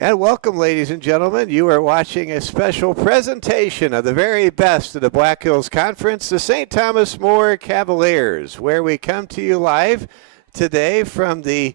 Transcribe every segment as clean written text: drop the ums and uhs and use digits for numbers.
And welcome, ladies and gentlemen. You are watching a special presentation of the very best of the Black Hills Conference, the St. Thomas More Cavaliers, where we come to you live today from the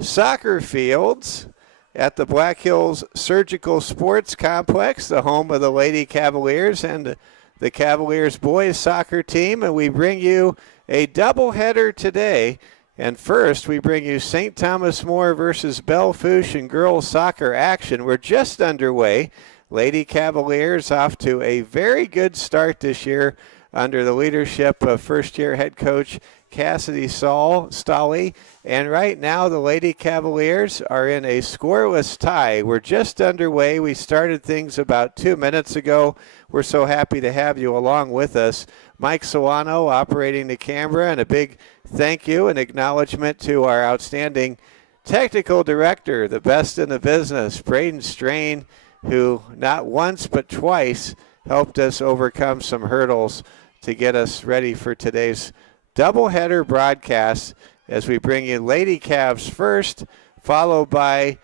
soccer fields at the Black Hills Surgical Sports Complex, the home of the Lady Cavaliers and the Cavaliers boys soccer team. And we bring you a doubleheader today. And first, we bring you St. Thomas More versus Belle Fourche in girls soccer action. We're just underway. Lady Cavaliers off to a very good start this year under the leadership of first-year head coach Cassidy Stolley. And right now, the Lady Cavaliers are in a scoreless tie. We're just underway. We started things about 2 minutes ago. We're so happy to have you along with us. Mike Solano operating the camera, and a big thank you and acknowledgement to our outstanding technical director, the best in the business, Braden Strain, who not once but twice helped us overcome some hurdles to get us ready for today's doubleheader broadcast as we bring you Lady Cavs first, followed by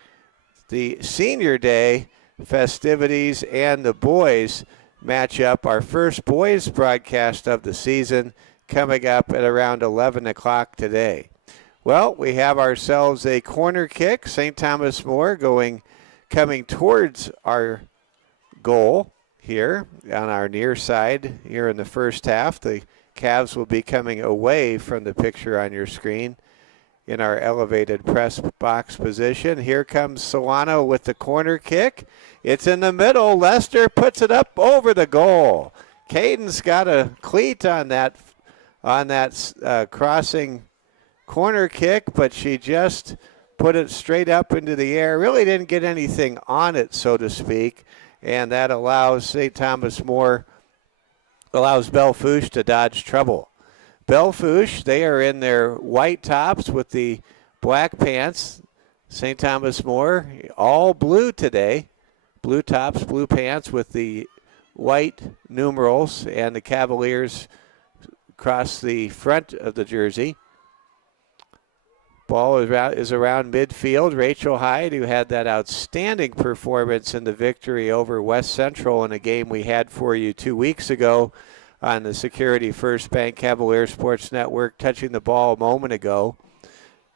the Senior Day festivities and the boys match up. Our first boys broadcast of the season coming up at around 11 o'clock today. Well, we have ourselves a corner kick. St. Thomas More coming towards our goal here on our near side here in the first half. The Cavs will be coming away from the picture on your screen in our elevated press box position. Here comes Solano with the corner kick. It's in the middle. Lester puts it up over the goal. Caden's got a cleat on that crossing corner kick, but she just put it straight up into the air. Really didn't get anything on it, so to speak, and that allows St. Thomas More, allows Belle Fourche to dodge trouble. Belle Fourche, they are in their white tops with the black pants. St. Thomas More, all blue today. Blue tops, blue pants with the white numerals, and the Cavaliers across the front of the jersey. Ball is around midfield. Rachel Hyde, who had that outstanding performance in the victory over West Central in a game we had for you 2 weeks ago on the Security First Bank Cavalier Sports Network, touching the ball a moment ago.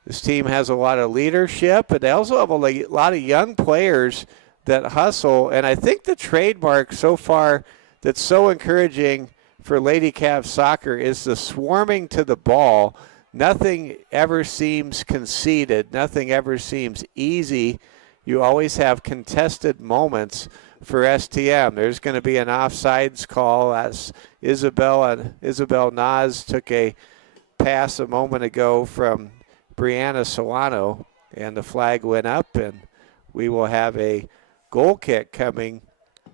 This team has a lot of leadership, but they also have a lot of young players that hustle. And I think the trademark so far that's so encouraging for Lady Cav soccer is the swarming to the ball. Nothing ever seems conceded. Nothing ever seems easy. You always have contested moments for STM. There's going to be an offsides call as Isabel Nas took a pass a moment ago from Brianna Solano, and the flag went up, and we will have a goal kick coming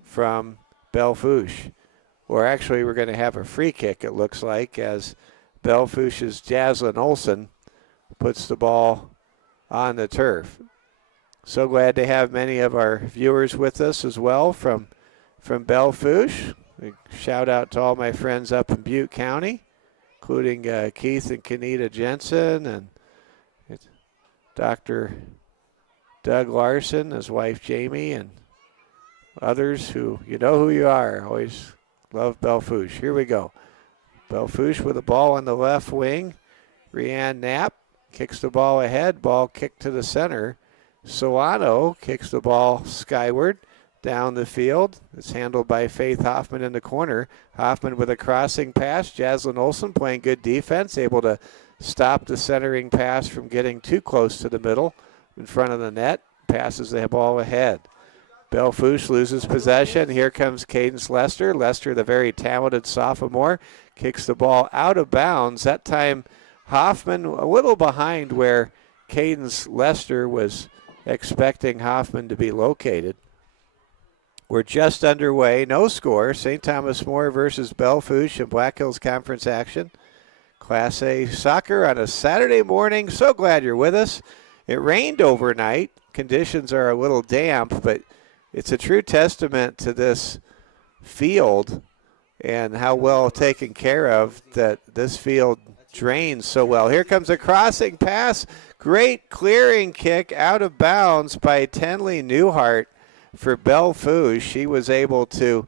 from Belle Fourche. Or actually, we're going to have a free kick, it looks like, as Belle Fourche's Jaslyn Olson puts the ball on the turf. So glad to have many of our viewers with us as well from Belle Fourche. Shout out to all my friends up in Butte County, including Keith and Kenita Jensen and Dr. Doug Larson, his wife Jamie, and others who, you know who you are. Always love Belle Fourche. Here we go. Belle Fourche with the ball on the left wing. Rianne Knapp kicks the ball ahead. Ball kicked to the center. Solano kicks the ball skyward down the field. It's handled by Faith Hoffman in the corner. Hoffman with a crossing pass. Jaslyn Olson playing good defense, able to stop the centering pass from getting too close to the middle in front of the net. Passes the ball ahead. Belle Fourche loses possession. Here comes Cadence Lester. Lester, the very talented sophomore, kicks the ball out of bounds. That time Hoffman a little behind where Cadence Lester was expecting Hoffman to be located. We're just underway. No score. St. Thomas More versus Belle Fourche in Black Hills Conference action. Class A soccer on a Saturday morning. So glad you're with us. It rained overnight. Conditions are a little damp, but it's a true testament to this field and how well taken care of that this field drains so well. Here comes a crossing pass. Great clearing kick out of bounds by Tenley Newhart for Belle Fourche. She was able to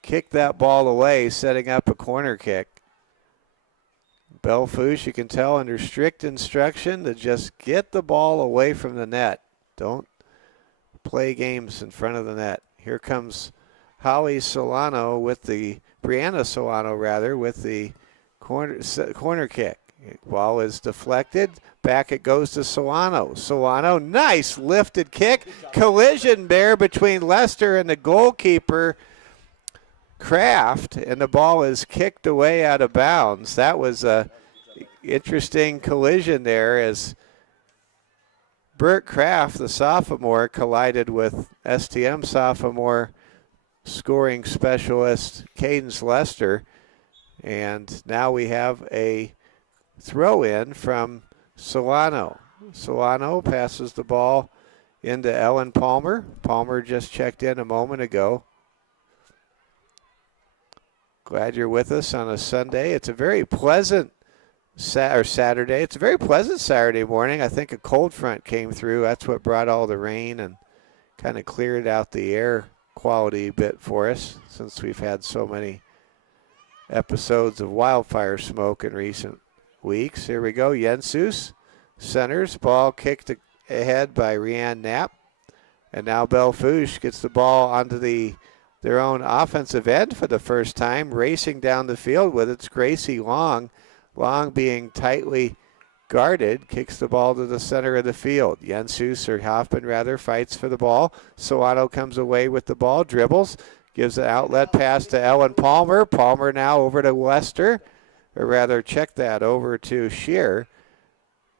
kick that ball away, setting up a corner kick. Belle Fourche, you can tell under strict instruction to just get the ball away from the net. Don't play games in front of the net. Here comes Holly Solano with the, Brianna Solano rather, with the corner kick. Ball is deflected. Back it goes to Solano. Solano, nice lifted kick. Collision there between Lester and the goalkeeper, Kraft, and the ball is kicked away out of bounds. That was a interesting collision there as Bert Kraft, the sophomore, collided with STM sophomore scoring specialist Cadence Lester. And now we have a throw in from Solano. Solano passes the ball into Ellen Palmer. Palmer just checked in a moment ago. Glad you're with us on a Sunday. It's a very pleasant Saturday. It's a very pleasant Saturday morning. I think a cold front came through. That's what brought all the rain and kind of cleared out the air quality a bit for us since we've had so many episodes of wildfire smoke in recent weeks. Here we go. Jensus centers. Ball kicked ahead by Rianne Knapp. And now Belle Fourche gets the ball onto their own offensive end for the first time. Racing down the field with it's Gracie Long. Long being tightly guarded. Kicks the ball to the center of the field. Jensus, or Hoffman rather, fights for the ball. Solano comes away with the ball. Dribbles. Gives an outlet pass to Ellen Palmer. Palmer now over to Lester. Or rather, check that over to Shear.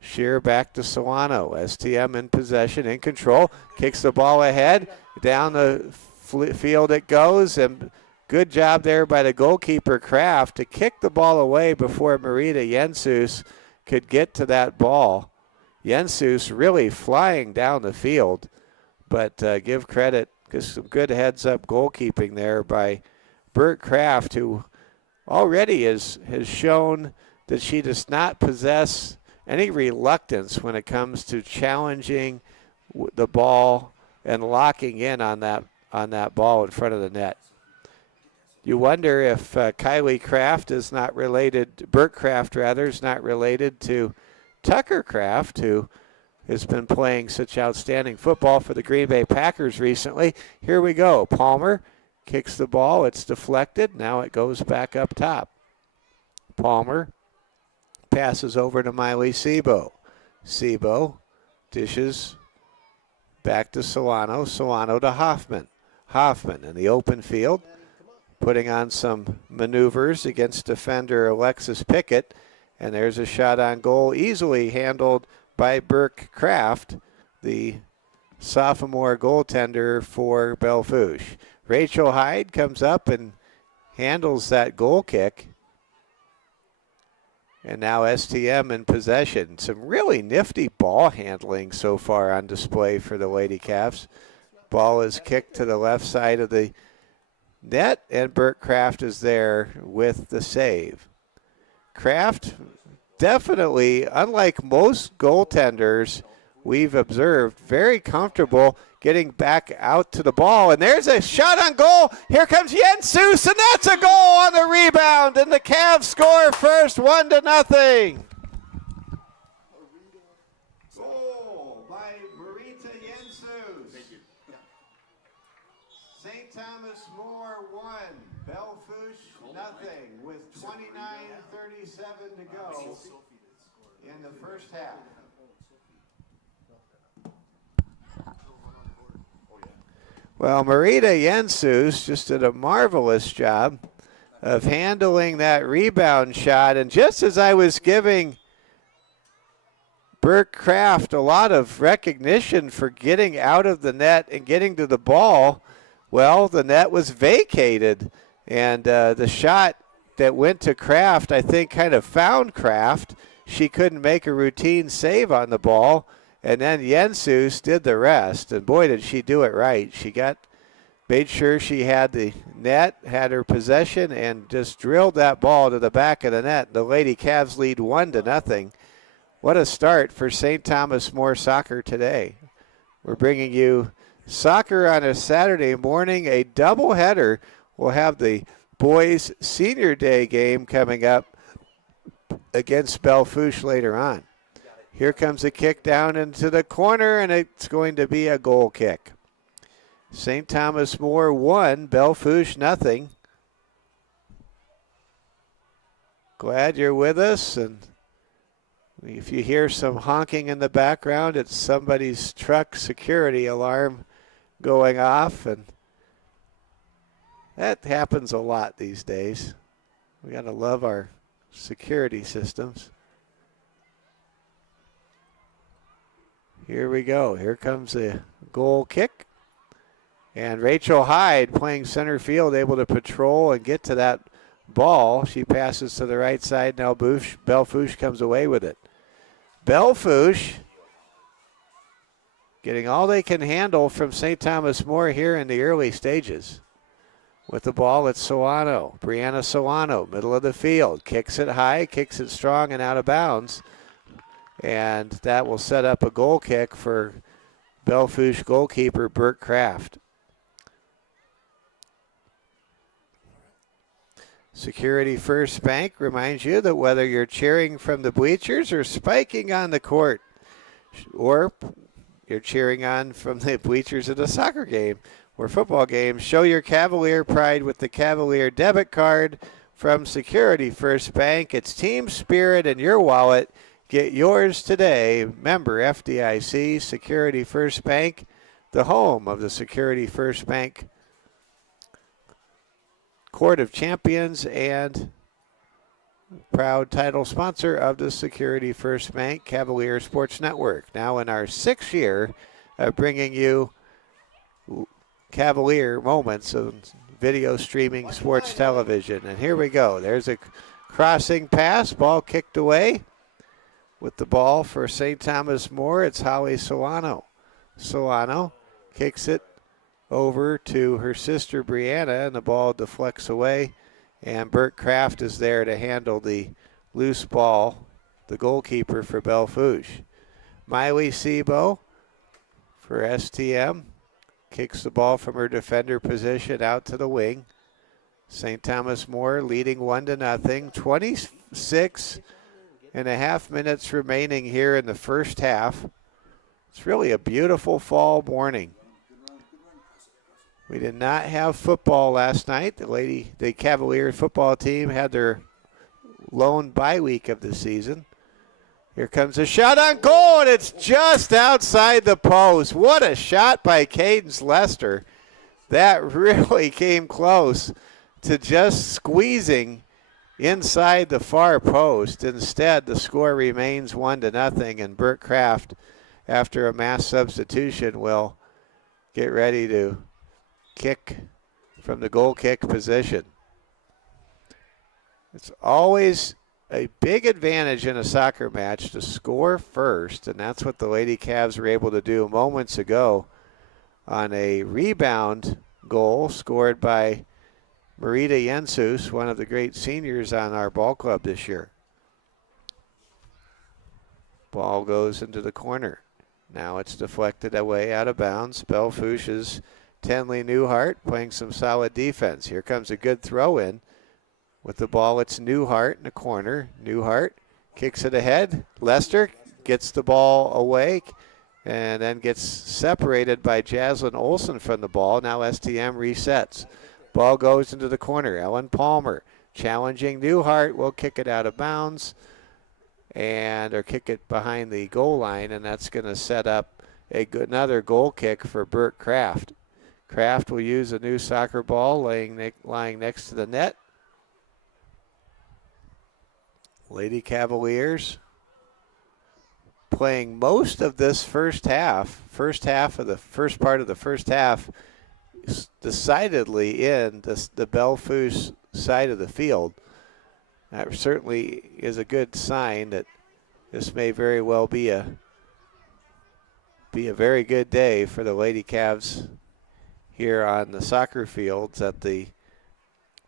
Shear back to Solano. STM in possession, in control. Kicks the ball ahead. Down the field it goes. And good job there by the goalkeeper, Kraft, to kick the ball away before Marita Jensus could get to that ball. Jensus really flying down the field. But give credit, because some good heads-up goalkeeping there by Bert Kraft, who already has shown that she does not possess any reluctance when it comes to challenging the ball and locking in on that ball in front of the net. You wonder if Kylie Kraft is not related, Bert Kraft rather, is not related to Tucker Kraft, who has been playing such outstanding football for the Green Bay Packers recently. Here we go. Palmer kicks the ball. It's deflected. Now it goes back up top. Palmer passes over to Miley Sebo. Sebo dishes back to Solano. Solano to Hoffman. Hoffman in the open field, putting on some maneuvers against defender Alexis Pickett. And there's a shot on goal, easily handled by Burke Kraft, the sophomore goaltender for Belle Fourche. Rachel Hyde comes up and handles that goal kick. And now STM in possession. Some really nifty ball handling so far on display for the Lady Cavs. Ball is kicked to the left side of the net, and Bert Kraft is there with the save. Kraft definitely, unlike most goaltenders we've observed, very comfortable getting back out to the ball. And there's a shot on goal. Here comes Jensus, and that's a goal on the rebound. And the Cavs score first, 1-0. Goal by Marita Jensus. Thank you. St. Thomas More 1, Belle Fourche nothing, with 29:37 to go in the first half. Well, Marita Jensus just did a marvelous job of handling that rebound shot. And just as I was giving Bert Kraft a lot of recognition for getting out of the net and getting to the ball, well, the net was vacated. And the shot that went to Kraft, I think, kind of found Kraft. She couldn't make a routine save on the ball. And then Jensus did the rest. And boy, did she do it right. She made sure she had the net, had her possession, and just drilled that ball to the back of the net. The Lady Cavs lead 1-0. What a start for St. Thomas More Soccer today. We're bringing you soccer on a Saturday morning, a doubleheader. We'll have the boys' senior day game coming up against Belle Fourche later on. Here comes a kick down into the corner, and it's going to be a goal kick. St. Thomas More 1, Belle Fourche nothing. Glad you're with us, and if you hear some honking in the background, it's somebody's truck security alarm going off, and that happens a lot these days. We got to love our security systems. Here we go. Here comes the goal kick. And Rachel Hyde playing center field, able to patrol and get to that ball. She passes to the right side. Now Belle Fourche comes away with it. Belle Fourche getting all they can handle from St. Thomas More here in the early stages. With the ball, it's Solano. Brianna Solano, middle of the field. Kicks it high, kicks it strong and out of bounds. And that will set up a goal kick for Belle Fourche goalkeeper Bert Kraft. Security First Bank reminds you that whether you're cheering from the bleachers or spiking on the court, or you're cheering on from the bleachers at a soccer game or football game, show your Cavalier pride with the Cavalier debit card from Security First Bank. It's team spirit in your wallet. Get yours today. Member FDIC, Security First Bank, the home of the Security First Bank Court of Champions and proud title sponsor of the Security First Bank Cavalier Sports Network. Now in our 6th year of bringing you Cavalier moments of video streaming sports television. And here we go. There's a crossing pass, ball kicked away. With the ball for St. Thomas More, it's Holly Solano. Solano kicks it over to her sister Brianna, and the ball deflects away, and Bert Kraft is there to handle the loose ball, the goalkeeper for Belle Fourche. Miley Sebo for STM kicks the ball from her defender position out to the wing. St. Thomas More leading 1-0. 26.5 minutes remaining here in the first half. It's really a beautiful fall morning. We did not have football last night. The Cavalier football team had their lone bye week of the season. Here comes a shot on goal, and it's just outside the post. What a shot by Cadence Lester. That really came close to just squeezing inside the far post. Instead, the score remains 1-0, and Bert Kraft, after a mass substitution, will get ready to kick from the goal kick position. It's always a big advantage in a soccer match to score first, and that's what the Lady Cavs were able to do moments ago on a rebound goal scored by Marita Jensus, one of the great seniors on our ball club this year. Ball goes into the corner. Now it's deflected away out of bounds. Belle Fourche's Tenley Newhart playing some solid defense. Here comes a good throw in. With the ball, it's Newhart in the corner. Newhart kicks it ahead. Lester gets the ball away and then gets separated by Jaslyn Olson from the ball. Now STM resets. Ball goes into the corner. Ellen Palmer challenging Newhart. Will kick it out of bounds or kick it behind the goal line, and that's going to set up another goal kick for Bert Kraft. Kraft will use a new soccer ball lying next to the net. Lady Cavaliers playing most of this first part of the first half, decidedly in the Belle Fourche side of the field. That certainly is a good sign that this may very well be a very good day for the Lady Cavs here on the soccer fields at the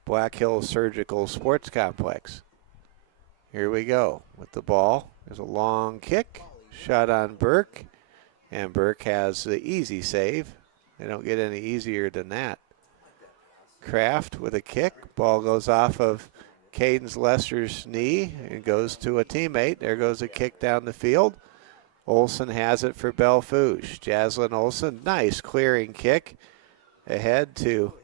Black Hills Surgical Sports Complex. Here we go with the ball. There's a long kick, shot on Burke, and Burke has the easy save. They don't get any easier than that. Kraft with a kick. Ball goes off of Cadence Lester's knee and goes to a teammate. There goes a kick down the field. Olson has it for Belle Fourche. Jaslyn Olson, nice clearing kick ahead to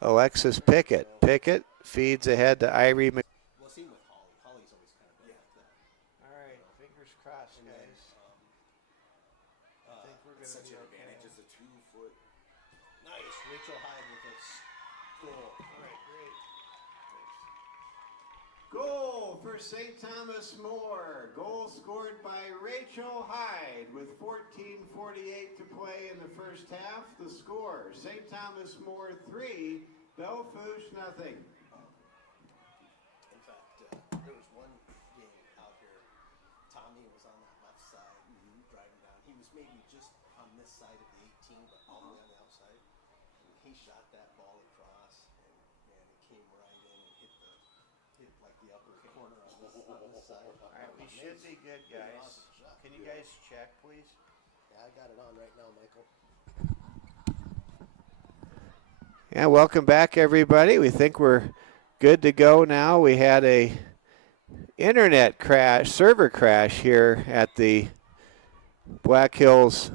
Alexis Pickett. Pickett feeds ahead to Irie McCoy. We'll see with Holly. Holly's always kind of been like that. All right, fingers crossed, guys. I think we're going to be okay. Advantage is a 2-foot. Nice. Rachel Hyde with a goal. All right, great. Goal for St. Thomas More. Goal scored by Rachel Hyde with 14:48 to play in the first half. The score, St. Thomas More 3, Belle Fourche nothing. In fact, there was one game out here. Tommy was on that left side driving down. He was maybe just on this side of the 18, but all the way on the outside. And he shot that ball across, and man, it came right in and hit like the upper corner on this side. All right, we should be good, guys. Can you guys check, please? Yeah, I got it on right now, Michael. Yeah, welcome back, everybody. We think we're good to go now. We had a internet crash, server crash here at the Black Hills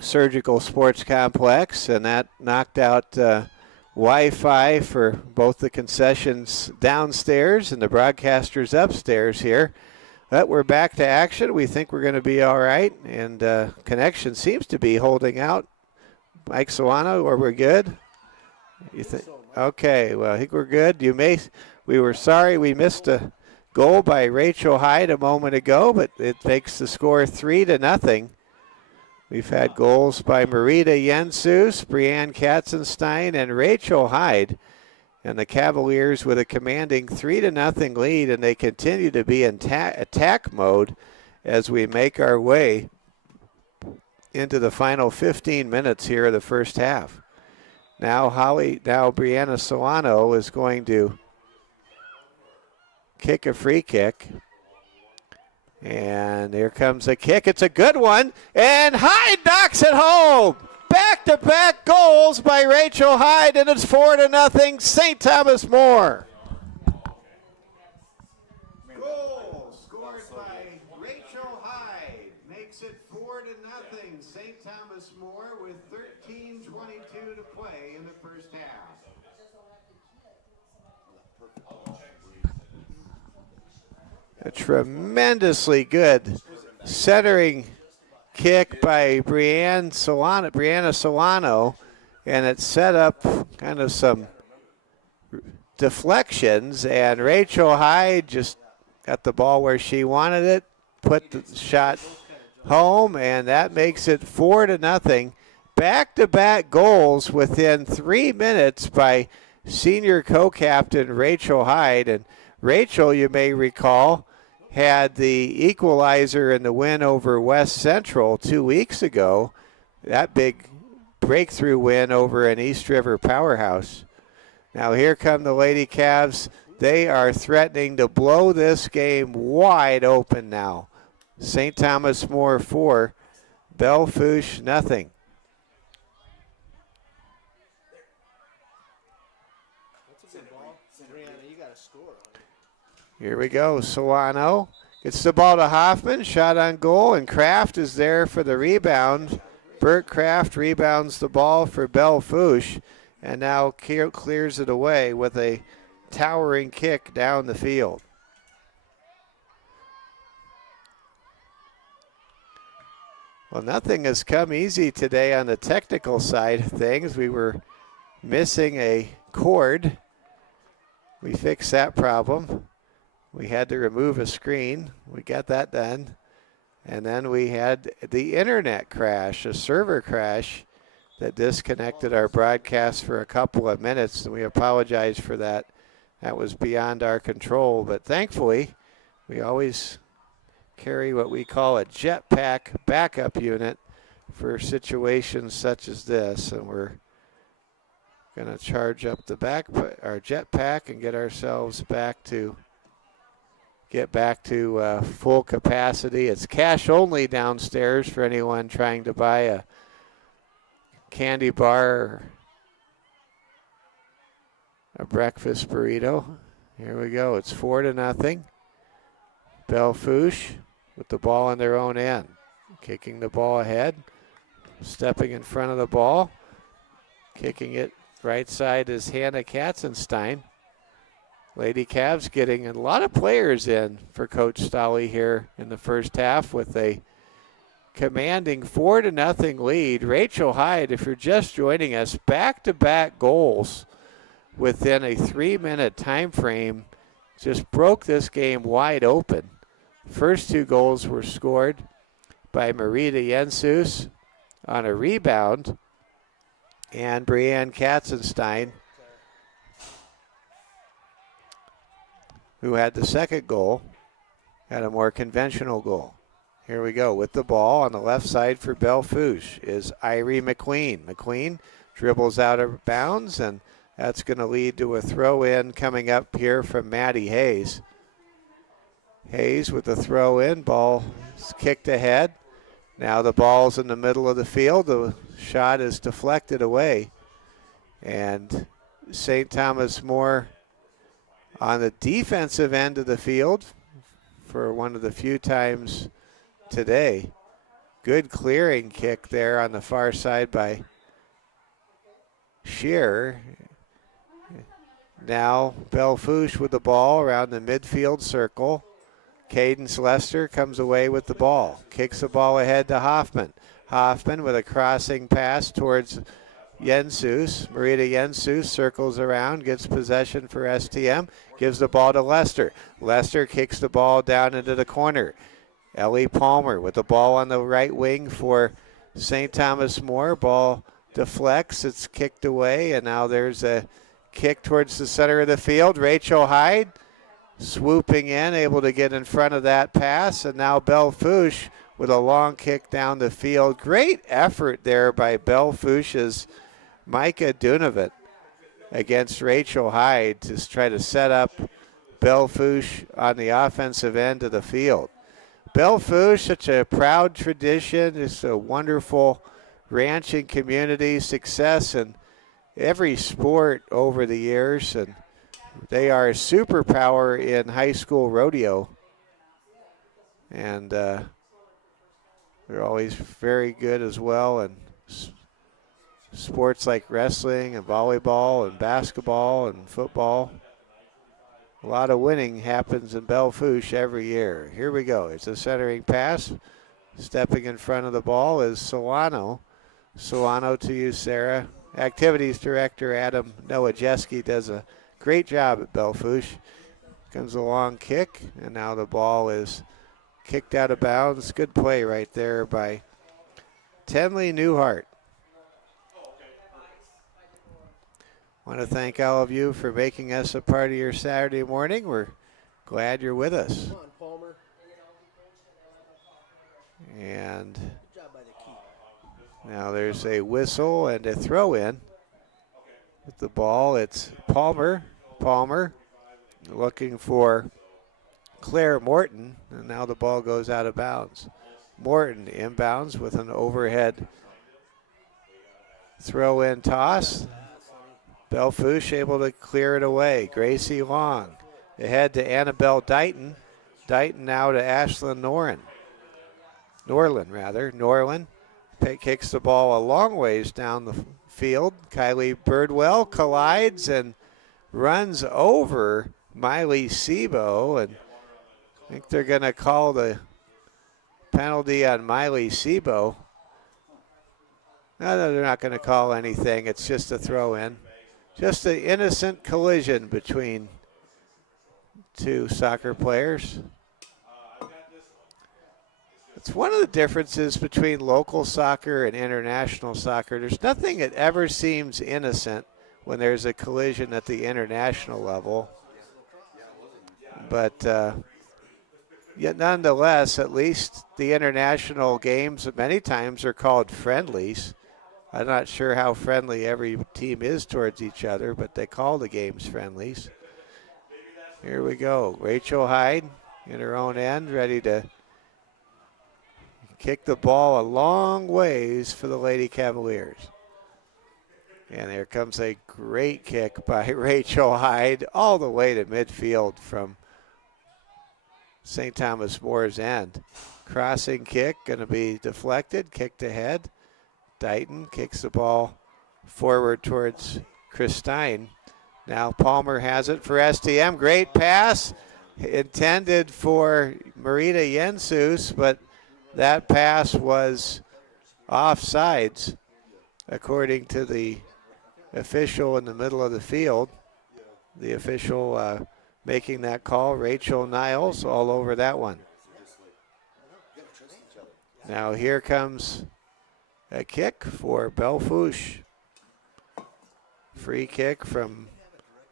Surgical Sports Complex, and that knocked out Wi-Fi for both the concessions downstairs and the broadcasters upstairs here. But we're back to action. We think we're going to be all right, and connection seems to be holding out. Mike Sawano, are we good? You think? Okay, well, I think we're good. We were sorry we missed a goal by Rachel Hyde a moment ago, but it makes the score 3-0. We've had goals by Marita Jensus, Brianne Katzenstein, and Rachel Hyde. And the Cavaliers with a commanding 3-0 lead, and they continue to be in attack mode as we make our way into the final 15 minutes here of the first half. Now Brianna Solano is going to kick a free kick. And here comes a kick. It's a good one. And Hyde knocks it home. Back-to-back goals by Rachel Hyde, and it's 4-0 St. Thomas More. Goal scored by Rachel Hyde makes it 4-0 St. Thomas More with 13:22 to play in the first half. A tremendously good centering kick by Brianna Solano, and it set up kind of some deflections, and Rachel Hyde just got the ball where she wanted it, put the shot home, and that makes it 4-0. Back-to-back goals within 3 minutes by senior co-captain Rachel Hyde. And Rachel, you may recall, had the equalizer in the win over West Central 2 weeks ago. That big breakthrough win over an East River powerhouse. Now here come the Lady Cavs. They are threatening to blow this game wide open now. St. Thomas More 4, Belle Fourche nothing. That's a good ball. Brianna, you got to score. Here we go. Solano gets the ball to Hoffman. Shot on goal, and Kraft is there for the rebound. Bert Kraft rebounds the ball for Belle Fourche, and now clears it away with a towering kick down the field. Well, nothing has come easy today on the technical side of things. We were missing a cord. We fixed that problem. We had to remove a screen. We got that done. And then we had the internet crash, a server crash that disconnected our broadcast for a couple of minutes, and we apologize for that. That was beyond our control, but thankfully we always carry what we call a jetpack backup unit for situations such as this, and we're Gonna charge up the our jet pack and get ourselves back to full capacity. It's cash only downstairs for anyone trying to buy a candy bar or a breakfast burrito. Here we go. It's 4-0. Belle Fourche with the ball in their own end. Kicking the ball ahead. Stepping in front of the ball. Kicking it right side is Hannah Katzenstein. Lady Cavs getting a lot of players in for Coach Stolle here in the first half with a commanding 4-0 lead. Rachel Hyde, if you're just joining us, back-to-back goals within a 3-minute time frame just broke this game wide open. First 2 goals were scored by Marita Jensus on a rebound, and Brianne Katzenstein, who had the second goal, had a more conventional goal. Here we go with the ball on the left side for Belle Fourche is Irie McQueen. McQueen dribbles out of bounds, and that's going to lead to a throw-in coming up here from Maddie Hayes. Hayes with the throw-in, ball is kicked ahead. Now the ball's in the middle of the field. The shot is deflected away, and St. Thomas More on the defensive end of the field for one of the few times today. Good clearing kick there on the far side by Shearer. Now Belle Fourche with the ball around the midfield circle. Cadence Lester comes away with the ball. Kicks the ball ahead to Hoffman. Hoffman with a crossing pass towards Jensus. Marita Jensus circles around, gets possession for STM, gives the ball to Lester. Lester kicks the ball down into the corner. Ellie Palmer with the ball on the right wing for St. Thomas More. Ball deflects, it's kicked away, and now there's a kick towards the center of the field. Rachel Hyde swooping in, able to get in front of that pass, and now Belle Fourche with a long kick down the field. Great effort there by Belle Fourche's Micah Dunovic against Rachel Hyde to try to set up Belle Fourche on the offensive end of the field. Belle Fourche, such a proud tradition, it's a wonderful ranching community, success in every sport over the years, and they are a superpower in high school rodeo, and they're always very good as well in sports like wrestling and volleyball and basketball and football. A lot of winning happens in Belle Fourche every year. Here we go. It's a centering pass. Stepping in front of the ball is Solano. Solano to you, Sarah. Activities Director Adam Nowajeski does a great job at Belle Fourche. Comes a long kick, and now the ball is kicked out of bounds. Good play right there by Tenley Newhart. Want to thank all of you for making us a part of your Saturday morning. We're glad you're with us. Come on, Palmer. And Good job by the keeper. now there's a whistle and a throw in. With the ball, it's Palmer. Palmer looking for Claire Morton, and now the ball goes out of bounds. Morton inbounds with an overhead throw in toss. Belle Fourche able to clear it away. Gracie Long ahead to Annabelle Dighton. Dighton now to Ashlyn Norlin kicks the ball a long ways down the field. Kylie Birdwell collides and runs over Miley Sebo, and I think they're going to call the penalty on Miley Sebo. No, they're not going to call anything. It's just a throw in. Just an innocent collision between two soccer players. It's one of the differences between local soccer and international soccer. There's nothing that ever seems innocent when there's a collision at the international level. But yet nonetheless, at least the international games many times are called friendlies. I'm not sure how friendly every team is towards each other, but they call the games friendlies. Here we go. Rachel Hyde in her own end, ready to kick the ball a long ways for the Lady Cavaliers. And there comes a great kick by Rachel Hyde all the way to midfield from St. Thomas More's end. Crossing kick going to be deflected, kicked ahead. Dighton kicks the ball forward towards Christine. Now Palmer has it for STM. Great pass intended for Marita Jensus, but that pass was offsides according to the official in the middle of the field. The official making that call, Rachel Niles, all over that one. Now here comes a kick for Belle Fourche. Free kick from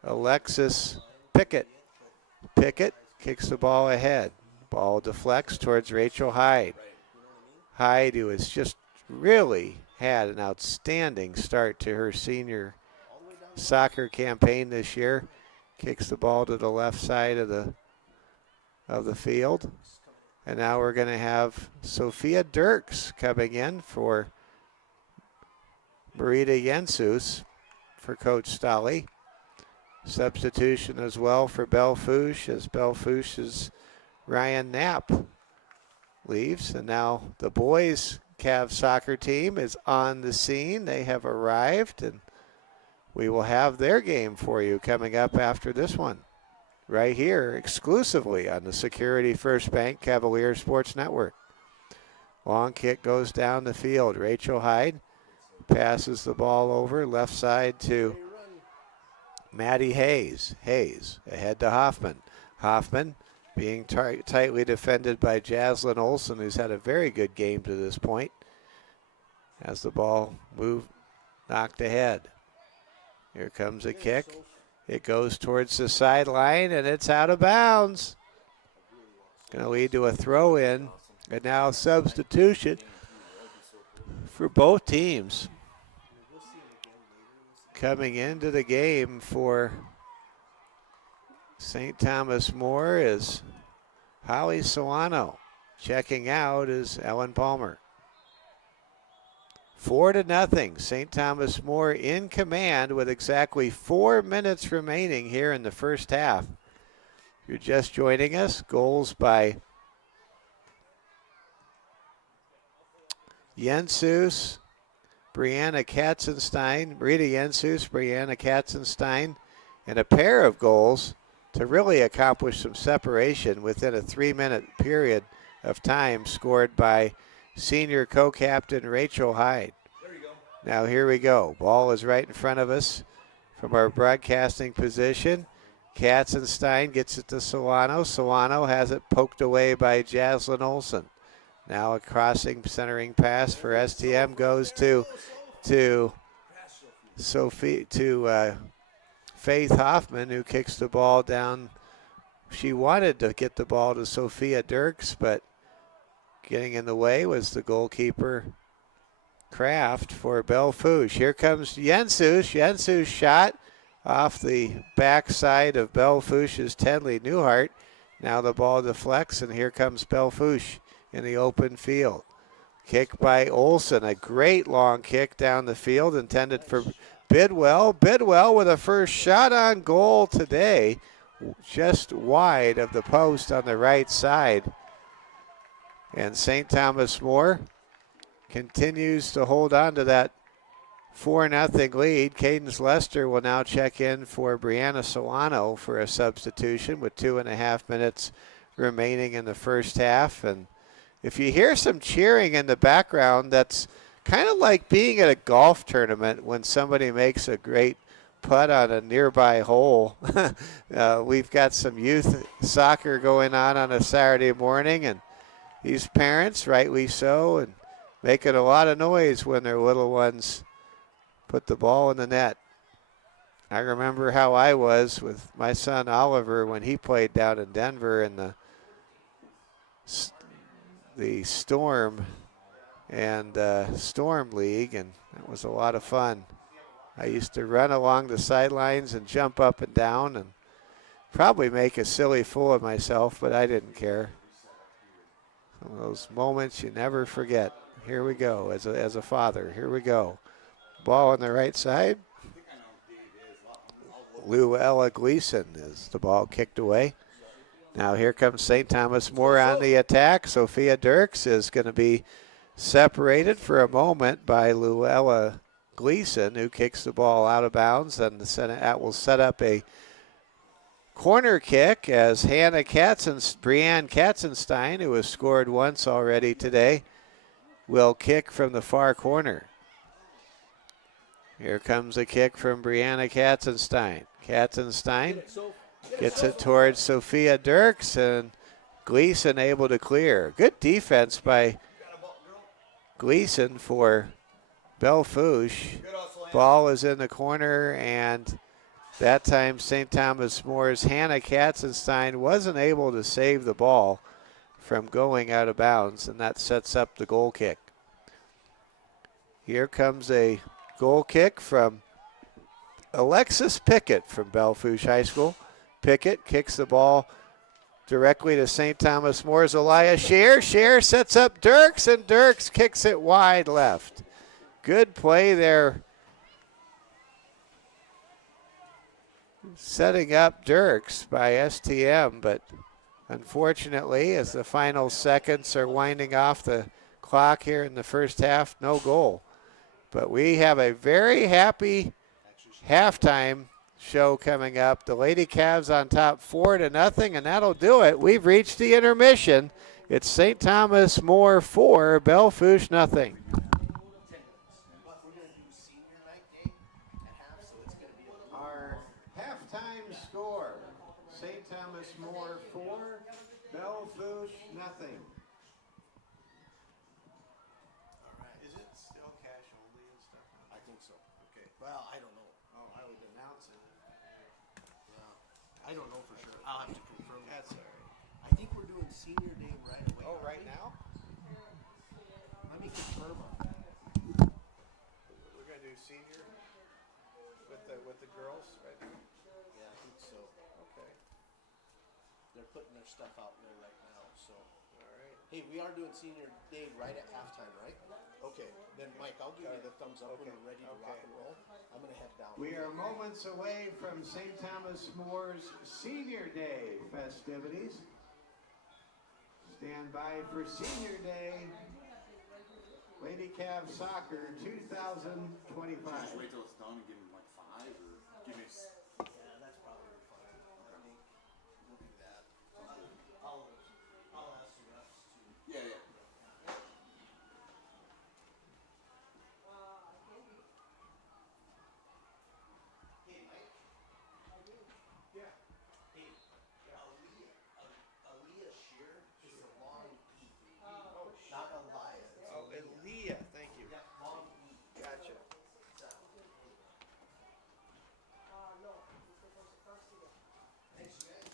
Alexis Pickett. Pickett kicks the ball ahead. Ball deflects towards Rachel Hyde. Hyde, who has just really had an outstanding start to her senior soccer campaign this year, kicks the ball to the left side of the field. And now we're going to have Sophia Dirks coming in for Marita Jensus for Coach Stolle. Substitution as well for Belle Fourche, as Belle Fourche's Ryan Knapp leaves. And now the boys' Cav soccer team is on the scene. They have arrived, and we will have their game for you coming up after this one, right here exclusively on the Security First Bank Cavalier Sports Network. Long kick goes down the field. Rachel Hyde passes the ball over left side to Maddie Hayes. Hayes ahead to Hoffman. Hoffman being tightly defended by Jaslyn Olson, who's had a very good game to this point. As the ball knocked ahead. Here comes a kick. It goes towards the sideline, and it's out of bounds. Going to lead to a throw-in, and now substitution for both teams. Coming into the game for St. Thomas More is Holly Solano. Checking out is Ellen Palmer. 4-0. St. Thomas More in command with exactly 4 minutes remaining here in the first half. If you're just joining us, goals by Jensus, Brianna Katzenstein, Rita Jensus, Brianna Katzenstein, and a pair of goals to really accomplish some separation within a 3-minute period of time scored by senior co-captain Rachel Hyde. There you go. Now here we go. Ball is right in front of us from our broadcasting position. Katzenstein gets it to Solano. Solano has it poked away by Jaslyn Olson. Now a crossing centering pass for STM goes to Faith Hoffman, who kicks the ball down. She wanted to get the ball to Sophia Dirks, but getting in the way was the goalkeeper Kraft for Belle Fourche. Here comes Jensus. Jensus shot off the backside of Belle Fourche's Tenley Newhart. Now the ball deflects, and here comes Belle Fourche in the open field. Kick by Olson, a great long kick down the field intended for Bidwell. Bidwell with a first shot on goal today, just wide of the post on the right side. And St. Thomas More continues to hold on to that 4-0 lead. Cadence Lester will now check in for Brianna Solano for a substitution with 2.5 minutes remaining in the first half. And if you hear some cheering in the background, that's kind of like being at a golf tournament when somebody makes a great putt on a nearby hole. We've got some youth soccer going on a Saturday morning, and these parents, rightly so, and making a lot of noise when their little ones put the ball in the net. I remember how I was with my son Oliver when he played down in Denver, and the storm and Storm League, and that was a lot of fun. I used to run along the sidelines and jump up and down and probably make a silly fool of myself, but I didn't care. Some of those moments you never forget. Here we go, as a father. Here we go. Ball on the right side. Luella Gleason is the ball kicked away. Now here comes St. Thomas More on the attack. Sophia Dirks is going to be separated for a moment by Luella Gleason, who kicks the ball out of bounds, and that will set up a corner kick as Brianne Katzenstein, who has scored once already today, will kick from the far corner. Here comes a kick from Brianna Katzenstein. Katzenstein gets it towards Sophia Dirks, and Gleason able to clear. Good defense by Gleason for Belle Fourche. Ball is in the corner, and that time St. Thomas More's Hannah Katzenstein wasn't able to save the ball from going out of bounds, and that sets up the goal kick. Here comes a goal kick from Alexis Pickett from Belle Fourche High School. Pickett kicks the ball directly to St. Thomas More's Elia Scheer. Scheer sets up Dirks, and Dirks kicks it wide left. Good play there, setting up Dirks by STM, but unfortunately, as the final seconds are winding off the clock here in the first half, no goal. But we have a very happy halftime show coming up. The Lady Cavs on top 4-0, and that'll do it. We've reached the intermission. It's St. Thomas More 4, Belle Fourche 0. Our halftime score, St. Thomas More 4, Belle Fourche 0. Is it still cash only and stuff? I think so. Okay. Well, I don't know. Oh, I would announce it. Yeah. I don't know for sure. I'll have to confirm that. That's all right. I think we're doing senior day right away. Oh, aren't right we? now? Let me confirm. We're gonna do senior with the girls right now. Yeah, I think so. Okay. They're putting their stuff out there right now, so. All right. Hey, we are doing senior day right at halftime, right? Okay. Then, Mike, I'll give you the thumbs up when we're ready to rock and roll. I'm going to head down. We are moments away from St. Thomas More's Senior Day festivities. Stand by for Senior Day, Lady Cavs Soccer 2025. Just wait till it's done and give him like 5, or give me. Yeah, that's probably fine. I think we'll do that. I'll ask the refs to. Yeah, yeah. Hey, Mike. Yeah. Hey, Aaliyah Shear is a long E. Not Elias. Oh, Aaliyah, thank you. Yeah, long E. Gotcha. Thanks, you guys.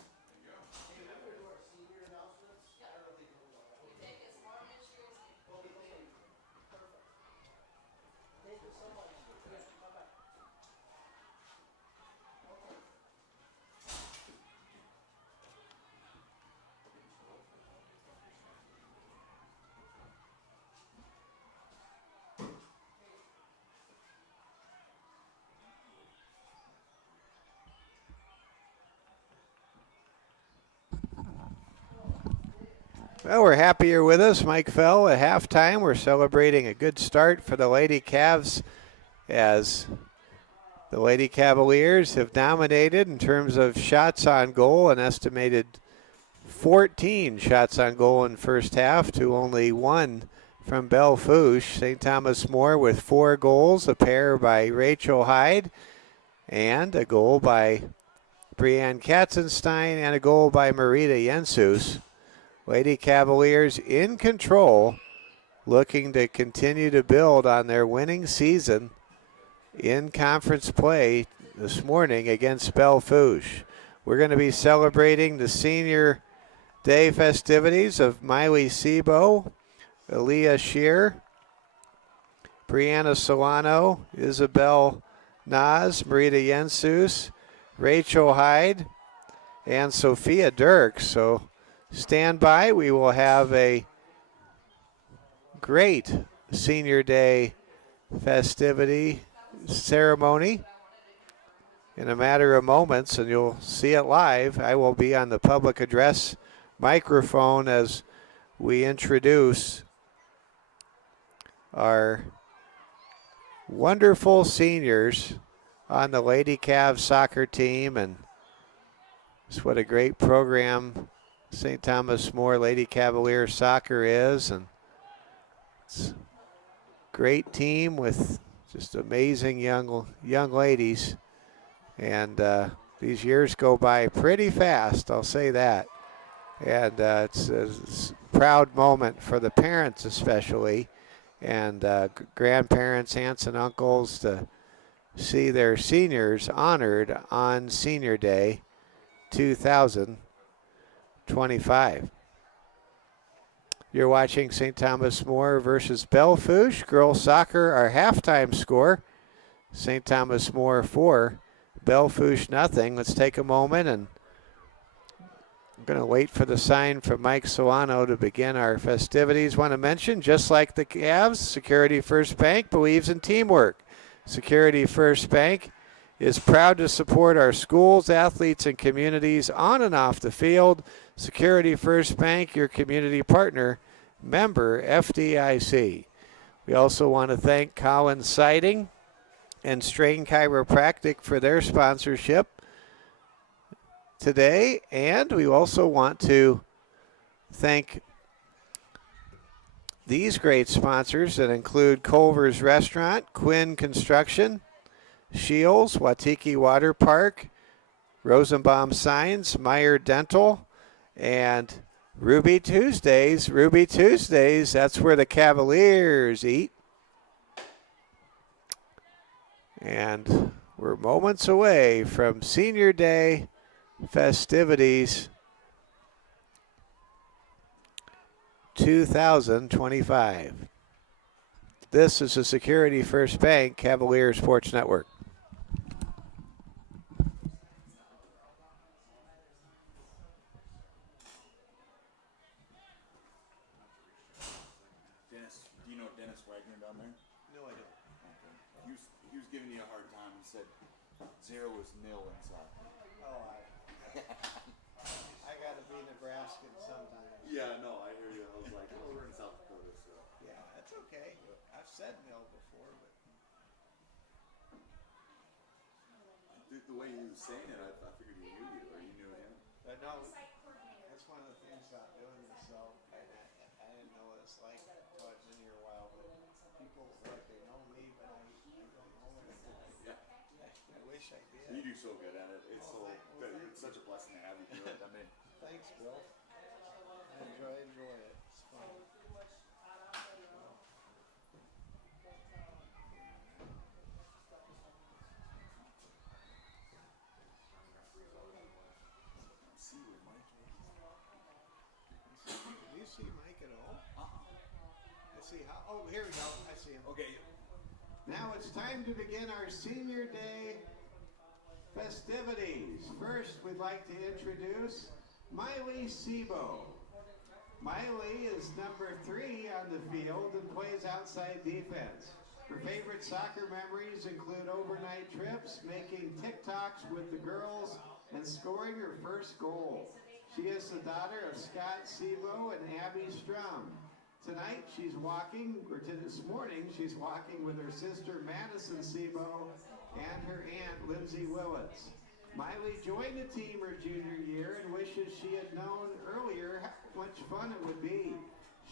Hey, we're going to do our senior announcements. I don't know if they do it. Okay, thank you. Perfect. Thank you so much. Yeah, bye-bye. Well, we're happy you're with us. Mike Fell at halftime. We're celebrating a good start for the Lady Cavs as the Lady Cavaliers have dominated in terms of shots on goal, an estimated 14 shots on goal in first half to only 1 from Belle Fourche. St. Thomas More with 4 goals, a pair by Rachel Hyde, and a goal by Brianne Katzenstein, and a goal by Marita Jensus. Lady Cavaliers in control, looking to continue to build on their winning season in conference play this morning against Belle Fourche. We're going to be celebrating the Senior Day festivities of Miley Sebo, Aaliyah Shear, Brianna Solano, Isabel Nas, Marita Jensus, Rachel Hyde, and Sophia Dirks. So stand by. We will have a great Senior Day festivity ceremony in a matter of moments, and you'll see it live. I will be on the public address microphone as we introduce our wonderful seniors on the Lady Cavs soccer team, and it's what a great program St. Thomas More Lady Cavalier soccer is, and it's a great team with just amazing young ladies, and these years go by pretty fast, I'll say that. And it's a proud moment for the parents especially, and grandparents, aunts and uncles to see their seniors honored on Senior Day 2025. You're watching St. Thomas More versus Belle Fourche. Girls soccer, our halftime score. St. Thomas More 4, Belle Fourche nothing. Let's take a moment, and I'm going to wait for the sign from Mike Solano to begin our festivities. Want to mention, just like the Cavs, Security First Bank believes in teamwork. Security First Bank is proud to support our schools, athletes, and communities on and off the field. Security First Bank, your community partner, member FDIC. We also want to thank Collins Siding and Strain Chiropractic for their sponsorship today, and we also want to thank these great sponsors that include Culver's Restaurant, Quinn Construction, Shields, Watiki Water Park, Rosenbaum Signs, Meyer Dental, and Ruby Tuesdays. Ruby Tuesdays, that's where the Cavaliers eat. And we're moments away from Senior Day festivities 2025. This is the Security First Bank Cavalier Sports Network. Dennis, do you know Dennis Wagner down there? No, I don't. Okay. He was giving you a hard time. He said 0 is nil inside. Oh, I gotta be Nebraskan sometimes. Yeah, no, I hear you. I was like, oh, we're in South Dakota, so. Yeah, that's okay. I've said nil before, but The way he was saying it, I figured he knew you, or you knew him. no, that's one of the things about doing this. So I didn't know what it's like until I've been here a while. But people like they know me, but I don't know it. Yeah. I wish I did. You do so good at it. It's it's such a blessing to have you do it. I mean, Thanks, Bill. I enjoy it. It's fun. see where Mike is. Do you see Mike at all? Let's see how. Oh, here we go. I see him. Okay. Now it's time to begin our Senior Day festivities. First, we'd like to introduce Miley Sebo. Miley is number 3 on the field and plays outside defense. Her favorite soccer memories include overnight trips, making TikToks with the girls, and scoring her first goal. She is the daughter of Scott Sebo and Abby Strum. Tonight she's walking, or this morning she's walking with her sister Madison Sebo and her aunt Lindsay Willits. Miley joined the team her junior year and wishes she had known earlier how much fun it would be.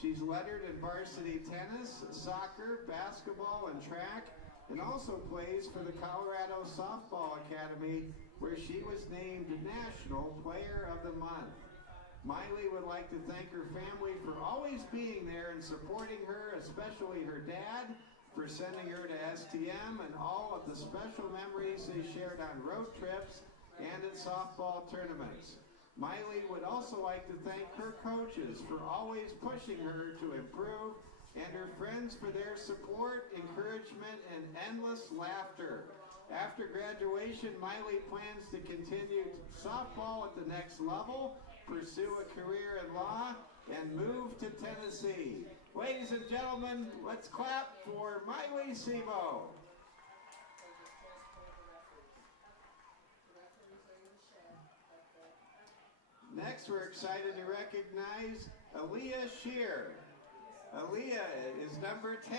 She's lettered in varsity tennis, soccer, basketball, and track, and also plays for the Colorado Softball Academy, where she was named National Player of the Month. Miley would like to thank her family for always being there and supporting her, especially her dad, for sending her to STM and all of the special memories they shared on road trips and at softball tournaments. Miley would also like to thank her coaches for always pushing her to improve and her friends for their support, encouragement, and endless laughter. After graduation, Miley plans to continue softball at the next level, pursue a career in law, and move to Tennessee. Ladies and gentlemen, let's clap for Miley Sebo. Next, we're excited to recognize Aaliyah Shear. Aaliyah is number 10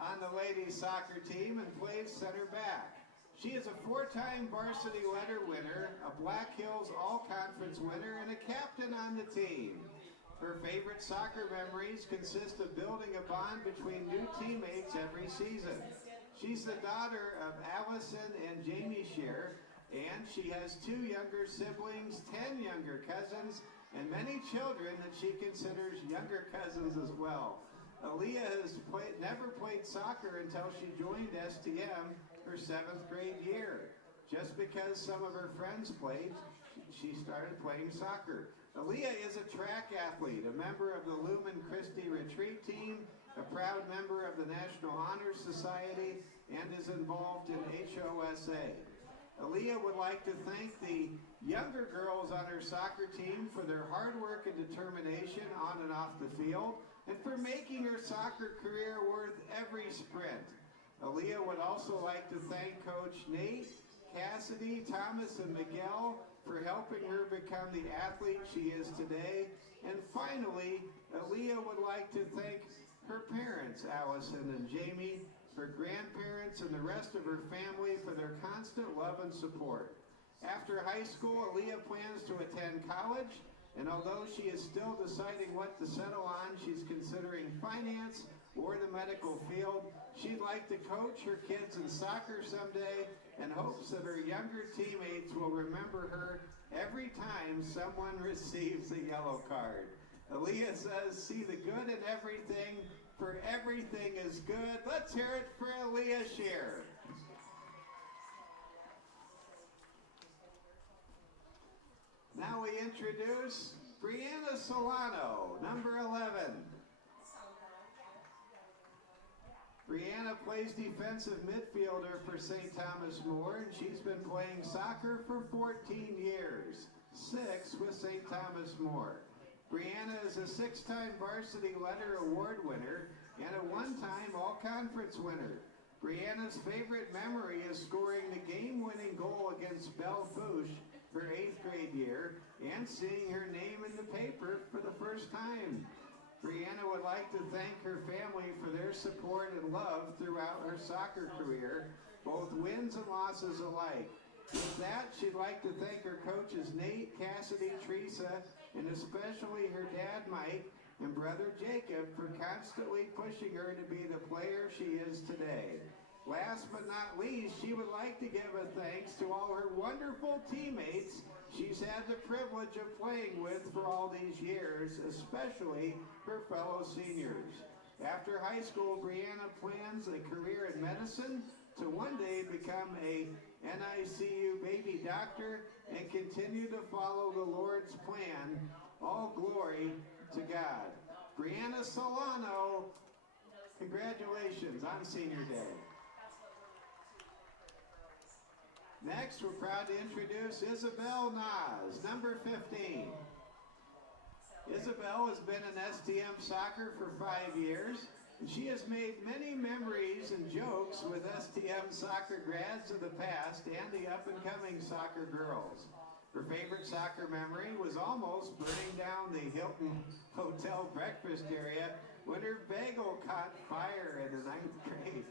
on the ladies soccer team and plays center back. She is a 4-time varsity letter winner, a Black Hills All-Conference winner, and a captain on the team. Her favorite soccer memories consist of building a bond between new teammates every season. She's the daughter of Allison and Jamie Shear, and she has 2 younger siblings, 10 younger cousins, and many children that she considers younger cousins as well. Aaliyah has never played soccer until she joined STM her 7th grade year. Just because some of her friends played, she started playing soccer. Aaliyah is a track athlete, a member of the Lumen Christi Retreat Team, a proud member of the National Honor Society, and is involved in HOSA. Aaliyah would like to thank the younger girls on her soccer team for their hard work and determination on and off the field, and for making her soccer career worth every sprint. Aaliyah would also like to thank Coach Nate, Cassidy, Thomas, and Miguel for helping her become the athlete she is today. And finally, Aaliyah would like to thank her parents, Allison and Jamie, her grandparents, and the rest of her family for their constant love and support. After high school, Aaliyah plans to attend college, and although she is still deciding what to settle on, she's considering finance or the medical field. She'd like to coach her kids in soccer someday and hopes that her younger teammates will remember her every time someone receives a yellow card. Aaliyah says, see the good in everything, for everything is good. Let's hear it for Aaliyah Shear. Now we introduce Brianna Solano, number 11. Brianna plays defensive midfielder for St. Thomas More, and she's been playing soccer for 14 years, 6 with St. Thomas More. Brianna is a 6-time varsity letter award winner and a 1-time all-conference winner. Brianna's favorite memory is scoring the game-winning goal against Belle Fourche her 8th grade year and seeing her name in the paper for the first time. Brianna would like to thank her family for their support and love throughout her soccer career, both wins and losses alike. With that, she'd like to thank her coaches Nate, Cassidy, Teresa, and especially her dad Mike and brother Jacob for constantly pushing her to be the player she is today. Last but not least, she would like to give a thanks to all her wonderful teammates she's had the privilege of playing with for all these years, especially her fellow seniors. After high school, Brianna plans a career in medicine to one day become a NICU baby doctor and continue to follow the Lord's plan. All glory to God. Brianna Solano, congratulations on Senior Day. Next, we're proud to introduce Isabel Nas, number 15. Isabel has been in STM soccer for 5 years, and she has made many memories and jokes with STM soccer grads of the past and the up-and-coming soccer girls. Her favorite soccer memory was almost burning down the Hilton Hotel breakfast area when her bagel caught fire in the 9th grade.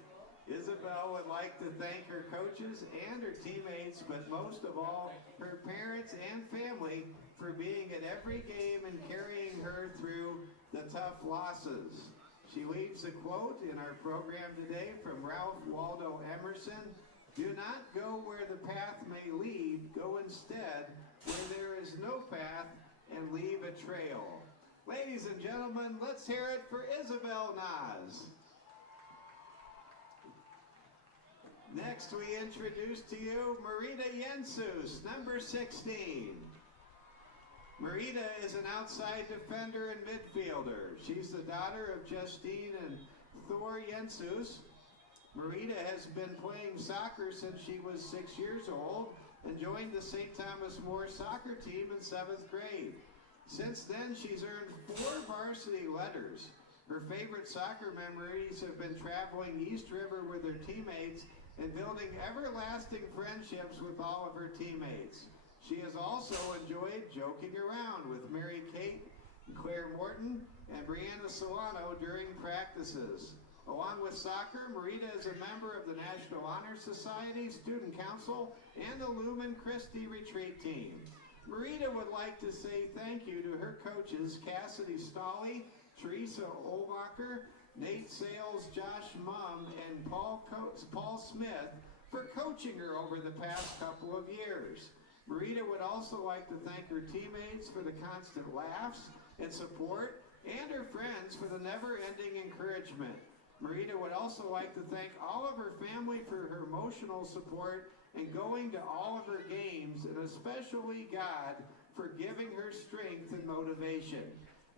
Isabel would like to thank her coaches and her teammates, but most of all, her parents and family for being at every game and carrying her through the tough losses. She leaves a quote in our program today from Ralph Waldo Emerson: "Do not go where the path may lead, go instead where there is no path and leave a trail." Ladies and gentlemen, let's hear it for Isabel Nas. Next, we introduce to you Marita Jensus, number 16. Marita is an outside defender and midfielder. She's the daughter of Justine and Thor Jensus. Marita has been playing soccer since she was 6 years old and joined the St. Thomas More soccer team in 7th grade. Since then, she's earned 4 varsity letters. Her favorite soccer memories have been traveling East River with her teammates and building everlasting friendships with all of her teammates. She has also enjoyed joking around with Mary Kate, Claire Morton, and Brianna Solano during practices. Along with soccer, Marita is a member of the National Honor Society, Student Council, and the Lumen Christi Retreat Team. Marita would like to say thank you to her coaches, Cassidy Stolley, Teresa Olbacher, Nate Sales, Josh Mumm, and Paul Smith for coaching her over the past couple of years. Marita would also like to thank her teammates for the constant laughs and support, and her friends for the never-ending encouragement. Marita would also like to thank all of her family for her emotional support and going to all of her games, and especially God for giving her strength and motivation.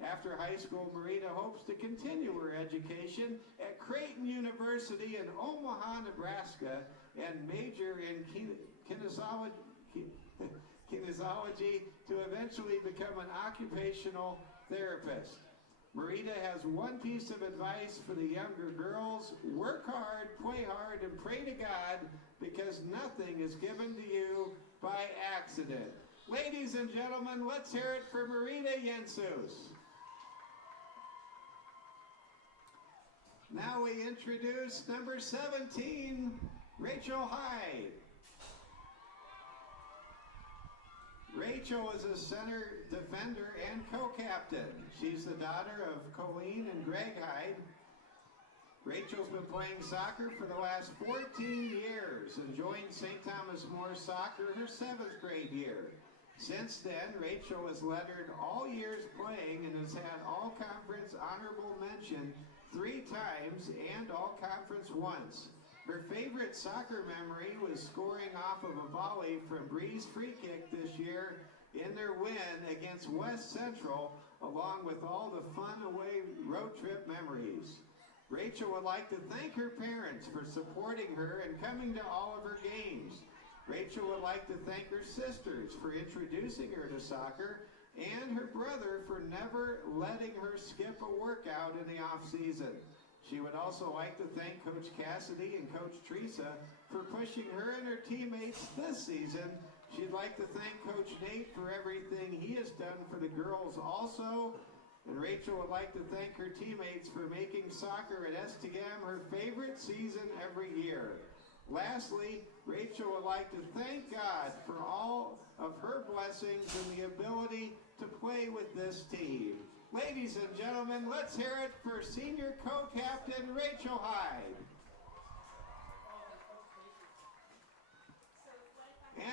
After high school, Marita hopes to continue her education at Creighton University in Omaha, Nebraska, and major in kinesiology to eventually become an occupational therapist. Marita has one piece of advice for the younger girls: work hard, play hard, and pray to God, because nothing is given to you by accident. Ladies and gentlemen, let's hear it for Marita Jensus. Now we introduce number 17, Rachel Hyde. Rachel is a center defender and co-captain. She's the daughter of Colleen and Greg Hyde. Rachel's been playing soccer for the last 14 years and joined St. Thomas More Soccer her 7th grade year. Since then, Rachel has lettered all years playing and has had all-conference honorable mention 3 times and all-conference once. Her favorite soccer memory was scoring off of a volley from Breeze Free Kick this year in their win against West Central, along with all the fun away road trip memories. Rachel would like to thank her parents for supporting her and coming to all of her games. Rachel would like to thank her sisters for introducing her to soccer, and her brother for never letting her skip a workout in the off-season. She would also like to thank Coach Cassidy and Coach Teresa for pushing her and her teammates this season. She'd like to thank Coach Nate for everything he has done for the girls also. And Rachel would like to thank her teammates for making soccer at STM her favorite season every year. Lastly, Rachel would like to thank God for all of her blessings and the ability to play with this team. Ladies and gentlemen, let's hear it for senior co-captain Rachel Hyde.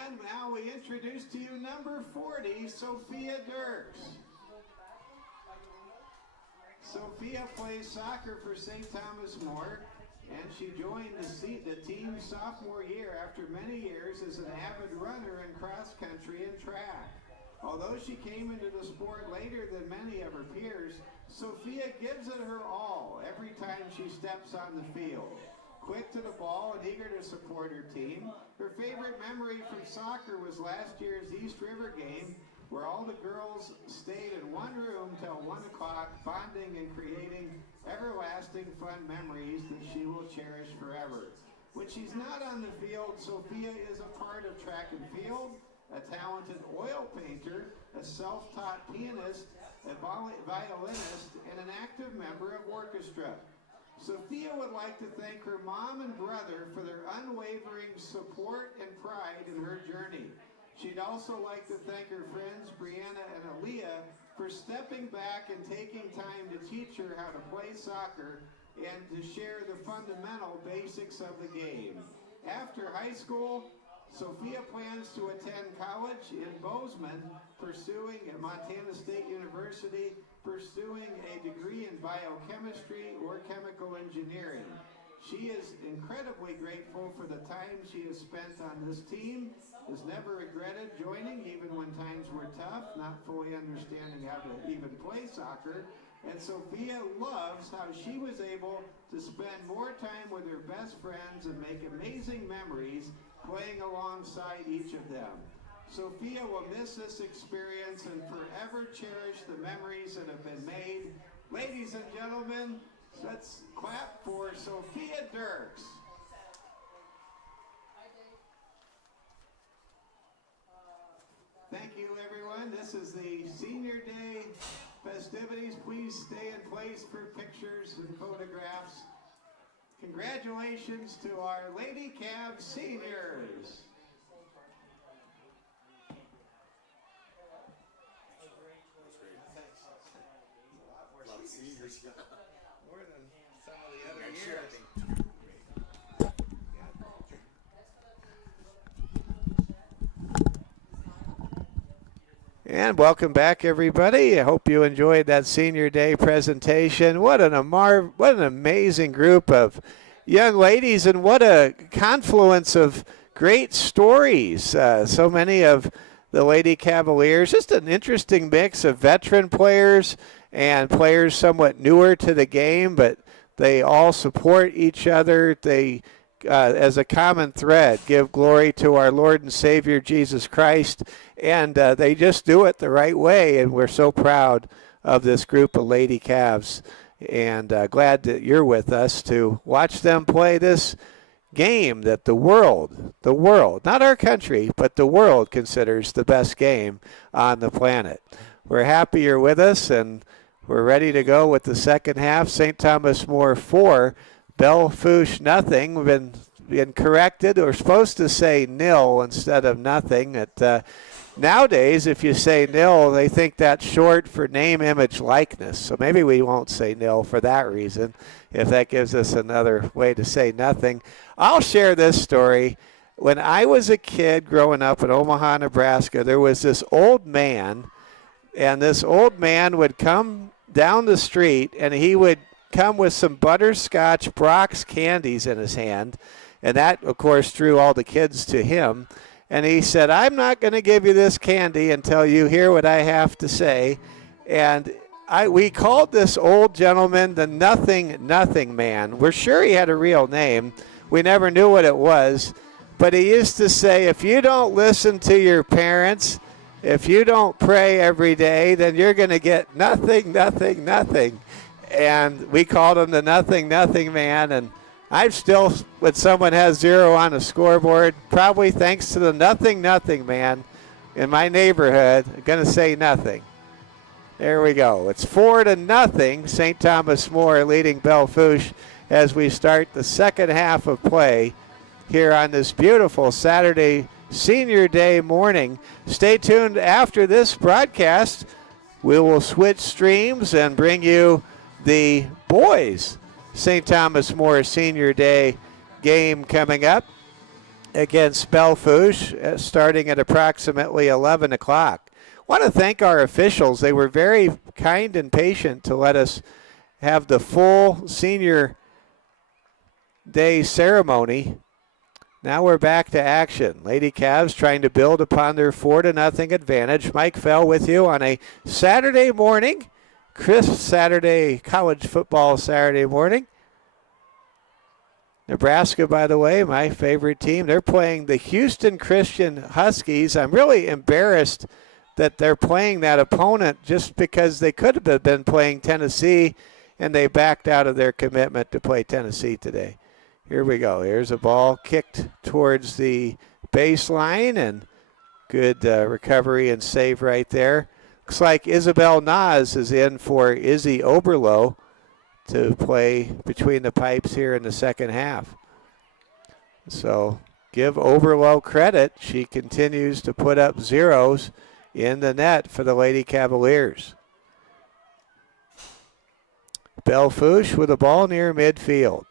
And now we introduce to you number 40, Sophia Dirks. Sophia plays soccer for St. Thomas More, and she joined the team's sophomore year after many years as an avid runner in cross country and track. Although she came into the sport later than many of her peers, Sophia gives it her all every time she steps on the field. Quick to the ball and eager to support her team, her favorite memory from soccer was last year's East River game, where all the girls stayed in one room till 1 o'clock, bonding and creating everlasting fun memories that she will cherish forever. When she's not on the field, Sophia is a part of track and field, a talented oil painter, a self-taught pianist, a violinist, and an active member of orchestra. Sophia would like to thank her mom and brother for their unwavering support and pride in her journey. She'd also like to thank her friends Brianna and Aaliyah for stepping back and taking time to teach her how to play soccer and to share the fundamental basics of the game. After high school, Sophia plans to attend college in Bozeman, pursuing at Montana State University, pursuing a degree in biochemistry or chemical engineering. She is incredibly grateful for the time she has spent on this team, has never regretted joining even when times were tough, not fully understanding how to even play soccer. And Sophia loves how she was able to spend more time with her best friends and make amazing memories playing alongside each of them. Sophia will miss this experience and forever cherish the memories that have been made. Ladies and gentlemen, let's clap for Sophia Dirks. Thank you, everyone. This is the Senior Day festivities. Please stay in place for pictures and photographs. Congratulations to our Lady Cavs seniors. More than some of the other years. And welcome back, everybody. I hope you enjoyed that Senior Day presentation. What an amazing group of young ladies, and what a confluence of great stories. So many of the Lady Cavaliers, just an interesting mix of veteran players and players somewhat newer to the game, but they all support each other. They, as a common thread, give glory to our Lord and Savior Jesus Christ, and they just do it the right way, and we're so proud of this group of Lady Cavs, and glad that you're with us to watch them play this game that the world, not our country, but the world considers the best game on the planet. We're happy you're with us, and we're ready to go with the second half. St. Thomas More 4, Belle Fourche nothing. We've been corrected. We're supposed to say nil instead of nothing. Nowadays, if you say nil, they think that's short for name, image, likeness. So maybe we won't say nil for that reason, if that gives us another way to say nothing. I'll share this story. When I was a kid growing up in Omaha, Nebraska, there was this old man, and this old man would come down the street, and he would come with some butterscotch Brock's candies in his hand, and that, of course, drew all the kids to him. And he said, "I'm not going to give you this candy until you hear what I have to say." And we called this old gentleman the Nothing Man. We're sure he had a real name. We never knew what it was. But he used to say, if you don't listen to your parents, if you don't pray every day, then you're going to get nothing. And we called him the Nothing Man. And I'm still, when someone has 0 on a scoreboard, probably thanks to the Nothing Man in my neighborhood, I'm going to say nothing. There we go. It's 4-0. St. Thomas More leading Belle Fourche as we start the second half of play here on this beautiful Saturday Senior Day morning. Stay tuned after this broadcast. We will switch streams and bring you the boys' St. Thomas More Senior Day game coming up against Belle Fourche, starting at approximately 11 o'clock. I want to thank our officials. They were very kind and patient to let us have the full Senior Day ceremony. Now we're back to action. Lady Cavs trying to build upon their 4-0 advantage. Mike Fell with you on a Saturday morning, crisp Saturday, college football Saturday morning. Nebraska, by the way, my favorite team. They're playing the Houston Christian Huskies. I'm really embarrassed that they're playing that opponent just because they could have been playing Tennessee, and they backed out of their commitment to play Tennessee today. Here we go. Here's a ball kicked towards the baseline, and good recovery and save right there. Looks like Isabel Nas is in for Izzy Oberlo to play between the pipes here in the second half. So give Oberlo credit. She continues to put up zeros in the net for the Lady Cavaliers. Belle Fourche with the ball near midfield.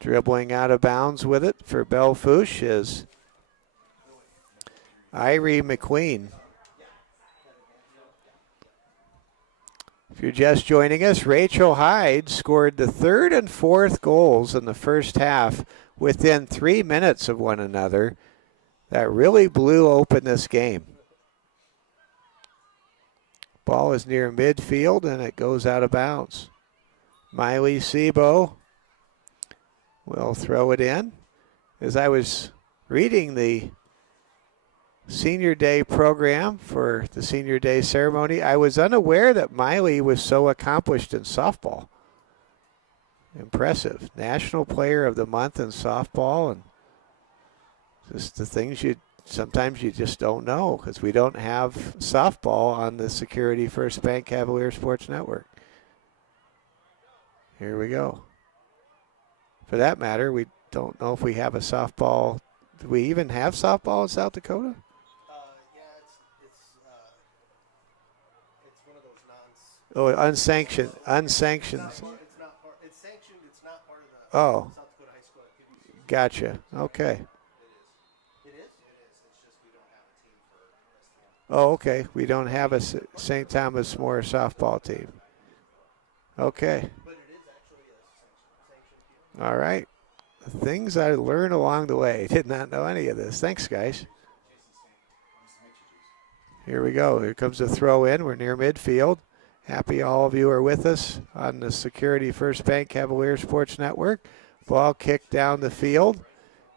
Dribbling out of bounds with it for Belle Fourche is Irie McQueen. If you're just joining us, Rachel Hyde scored the third and fourth goals in the first half within 3 minutes of one another. That really blew open this game. Ball is near midfield and it goes out of bounds. Miley Sebo will throw it in. As I was reading the Senior Day program for the Senior Day ceremony, I was unaware that Miley was so accomplished in softball. Impressive. National Player of the Month in softball, and just the things sometimes you just don't know because we don't have softball on the Security First Bank Cavalier Sports Network. Here we go. For that matter, we don't know if we have a softball. Do we even have softball in South Dakota? It's one of those Unsanctioned. It's sanctioned. It's not part of the Oh, South Dakota High School Activities. gotcha. Okay. It is. It's just we don't have a team for STM. Oh, okay. We don't have a St. Thomas More softball team. Okay. But it is actually a sanctioned team. All right. Things I learned along the way. Did not know any of this. Thanks, guys. Here we go. Here comes the throw in. We're near midfield. Happy all of you are with us on the Security First Bank Cavalier Sports Network. Ball kicked down the field.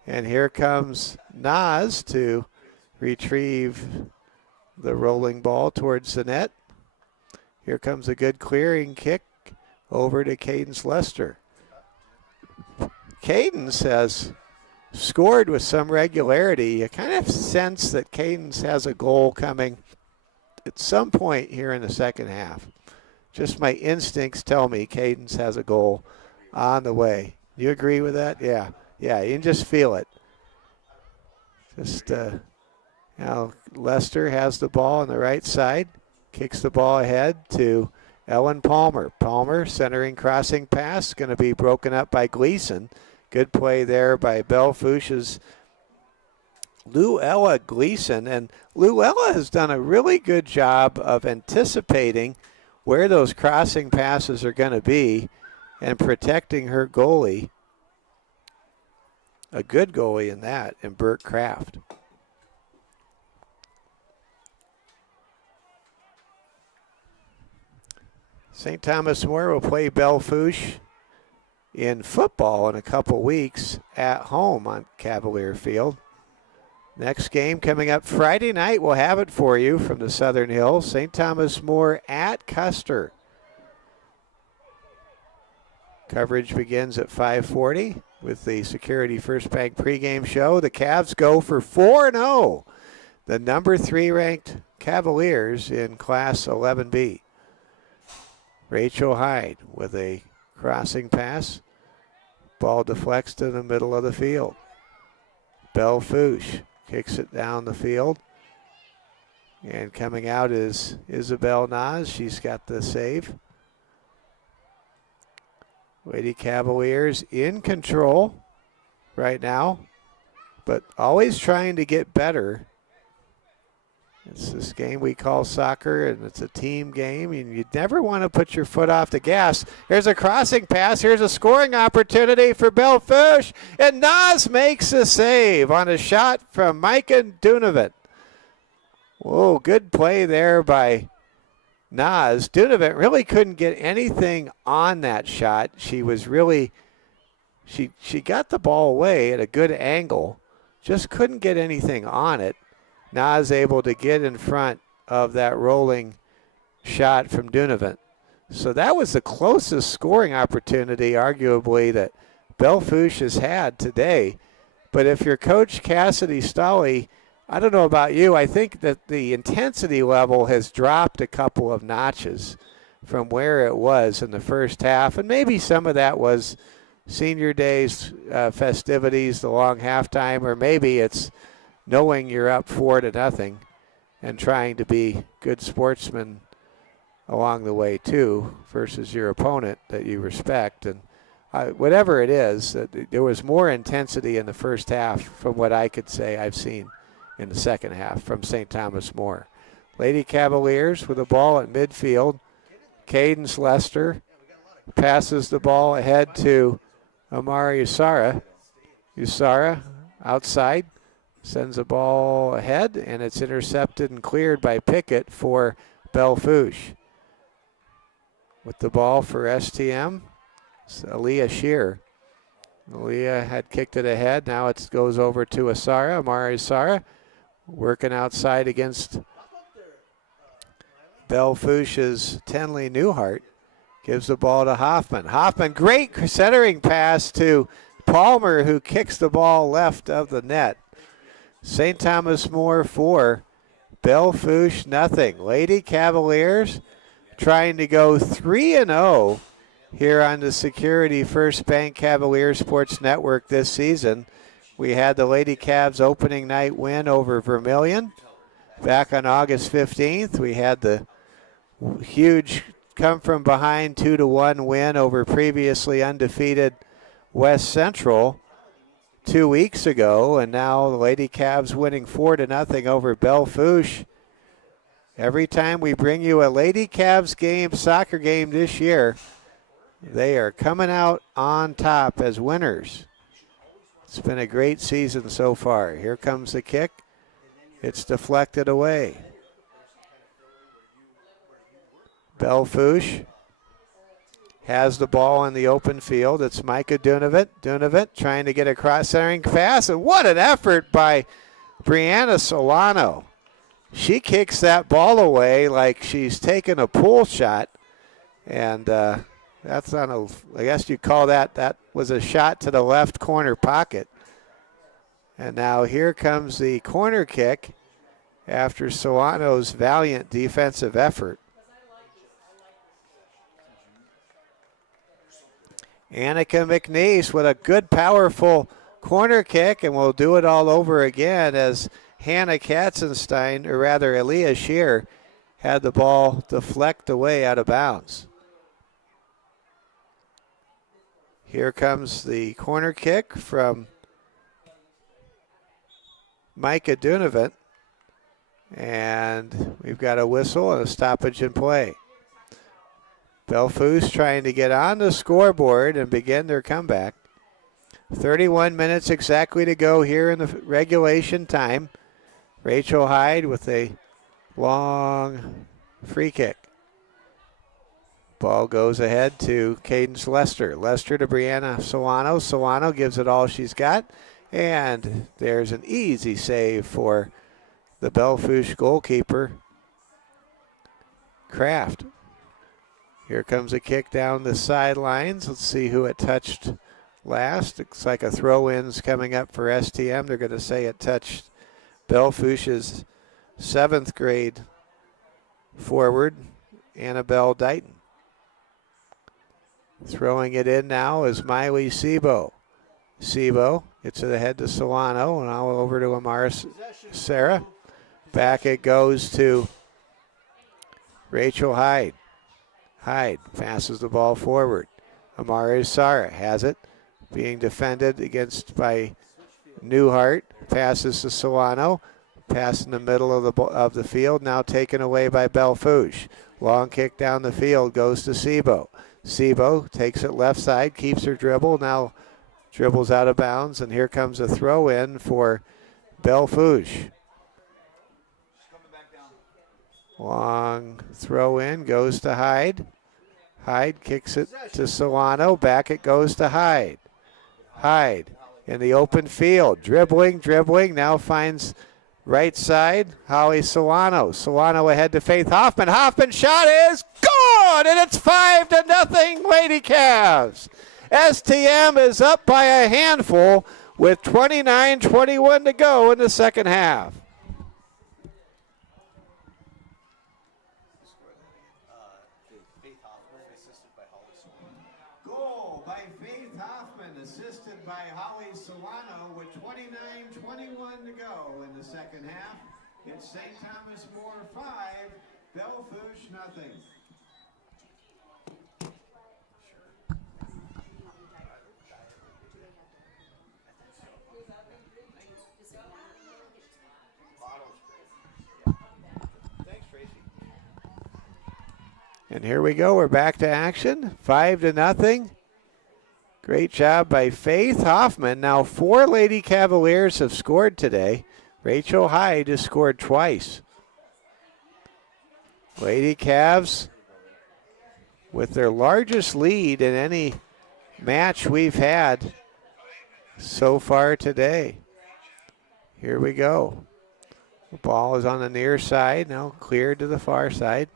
And here comes Nas to retrieve the rolling ball towards the net. Here comes a good clearing kick over to Cadence Lester. Cadence has scored with some regularity. You kind of sense that Cadence has a goal coming at some point here in the second half. Just my instincts tell me Cadence has a goal on the way. You agree with that? Yeah. Yeah, you can just feel it. Just, Lester has the ball on the right side, kicks the ball ahead to Ellen Palmer. Palmer centering crossing pass, going to be broken up by Gleason. Good play there by Belle Fourche's Luella Gleason. And Luella has done a really good job of anticipating where those crossing passes are going to be and protecting her goalie. A good goalie in that, in Burt Kraft. St. Thomas More will play Belle Fourche in football in a couple weeks at home on Cavalier Field. Next game coming up Friday night. We'll have it for you from the Southern Hills. St. Thomas More at Custer. Coverage begins at 5:40 with the Security First Bank pregame show. The Cavs go for 4-0. The number 3 ranked Cavaliers in Class 11B. Rachel Hyde with a crossing pass. Ball deflects to the middle of the field. Belle Fourche kicks it down the field. And coming out is Isabel Nas. She's got the save. Lady Cavaliers in control right now, but always trying to get better. It's this game we call soccer, and it's a team game, and you never want to put your foot off the gas. Here's a crossing pass. Here's a scoring opportunity for Belle Fourche, and Nas makes a save on a shot from Micah Dunovan. Whoa, good play there by Nas. Dunovan really couldn't get anything on that shot. She was really, she got the ball away at a good angle, just couldn't get anything on it. Nas able to get in front of that rolling shot from Dunovan. So that was the closest scoring opportunity, arguably, that Belle Fourche has had today. But if you're Coach Cassidy Stolle, I don't know about you, I think that the intensity level has dropped a couple of notches from where it was in the first half. And maybe some of that was Senior Day's festivities, the long halftime, or maybe it's knowing you're up 4-0 and trying to be good sportsmen along the way too versus your opponent that you respect. And whatever it is, there was more intensity in the first half from what I could say I've seen in the second half from St. Thomas More. Lady Cavaliers with the ball at midfield. Cadence Lester passes the ball ahead to Amari Usara. Usara outside, sends the ball ahead, and it's intercepted and cleared by Pickett for Belle Fourche. With the ball for STM, it's Aaliyah Shear. Aaliyah had kicked it ahead. Now it goes over to Asara, Amari Asara, working outside against Belle Fourche's Tenley Newhart. Gives the ball to Hoffman. Hoffman, great centering pass to Palmer, who kicks the ball left of the net. St. Thomas More 4, Belle Fourche nothing. Lady Cavaliers trying to go 3-0 here on the Security First Bank Cavalier Sports Network this season. We had the Lady Cavs opening night win over Vermilion back on August 15th. We had the huge come from behind 2-1 win over previously undefeated West Central 2 weeks ago, and now the Lady Cavs winning 4-0 over Belle Fourche. Every time we bring you a Lady Cavs game, soccer game this year, they are coming out on top as winners. It's been a great season so far. Here comes the kick. It's deflected away. Belle Fourche has the ball in the open field. It's Micah Dunovit. Dunovit trying to get a cross-centering pass, and what an effort by Brianna Solano. She kicks that ball away like she's taking a pool shot, and that's on a, I guess you call that was a shot to the left corner pocket. And now here comes the corner kick after Solano's valiant defensive effort. Annika McNeese with a good, powerful corner kick, and we'll do it all over again as Hannah Katzenstein, or rather Aaliyah Shear, had the ball deflect away out of bounds. Here comes the corner kick from Micah Dunovit, and we've got a whistle and a stoppage in play. Belle Fourche trying to get on the scoreboard and begin their comeback. 31 minutes exactly to go here in the regulation time. Rachel Hyde with a long free kick. Ball goes ahead to Cadence Lester. Lester to Brianna Solano. Solano gives it all she's got. And there's an easy save for the Belle Fourche goalkeeper, Kraft. Here comes a kick down the sidelines. Let's see who it touched last. Looks like a throw-in's coming up for STM. They're going to say it touched Belle Fourche's 7th grade forward, Annabelle Dighton. Throwing it in now is Miley Sebo. Sebo gets it ahead to Solano, and now over to Amara Sarah. Back it goes to Rachel Hyde. Hyde passes the ball forward. Amari Sarah has it, being defended against by Newhart. Passes to Solano. Pass in the middle of the field, now taken away by Belle Fourche. Long kick down the field goes to Sebo. Sebo takes it left side, keeps her dribble, now dribbles out of bounds, and here comes a throw in for Belle Fourche. Long throw in goes to Hyde. Hyde kicks it to Solano. Back it goes to Hyde. Hyde in the open field. Dribbling. Now finds right side. Holly Solano. Solano ahead to Faith Hoffman. Hoffman shot is good, and it's 5-0 Lady Cavs. STM is up by a handful with 29-21 to go in the second half. Goal by Faith Hoffman, assisted by Holly Solano with 29-21 to go in the second half. It's St. Thomas More 5, Belle Fourche nothing. And here we go. We're back to action. 5-0. Great job by Faith Hoffman. Now 4 Lady Cavaliers have scored today. Rachel Hyde has scored twice. Lady Cavs with their largest lead in any match we've had so far today. Here we go. The ball is on the near side, now cleared to the far side.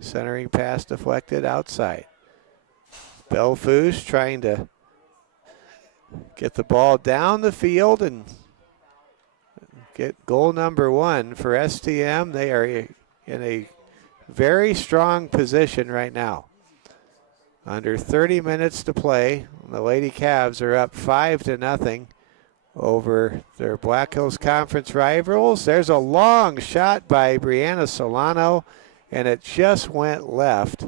Centering pass deflected outside. Belle Fourche trying to get the ball down the field and get goal number 1 for STM. They are in a very strong position right now. Under 30 minutes to play, the Lady Cavs are up 5-0 over their Black Hills Conference rivals. There's a long shot by Brianna Solano, and it just went left.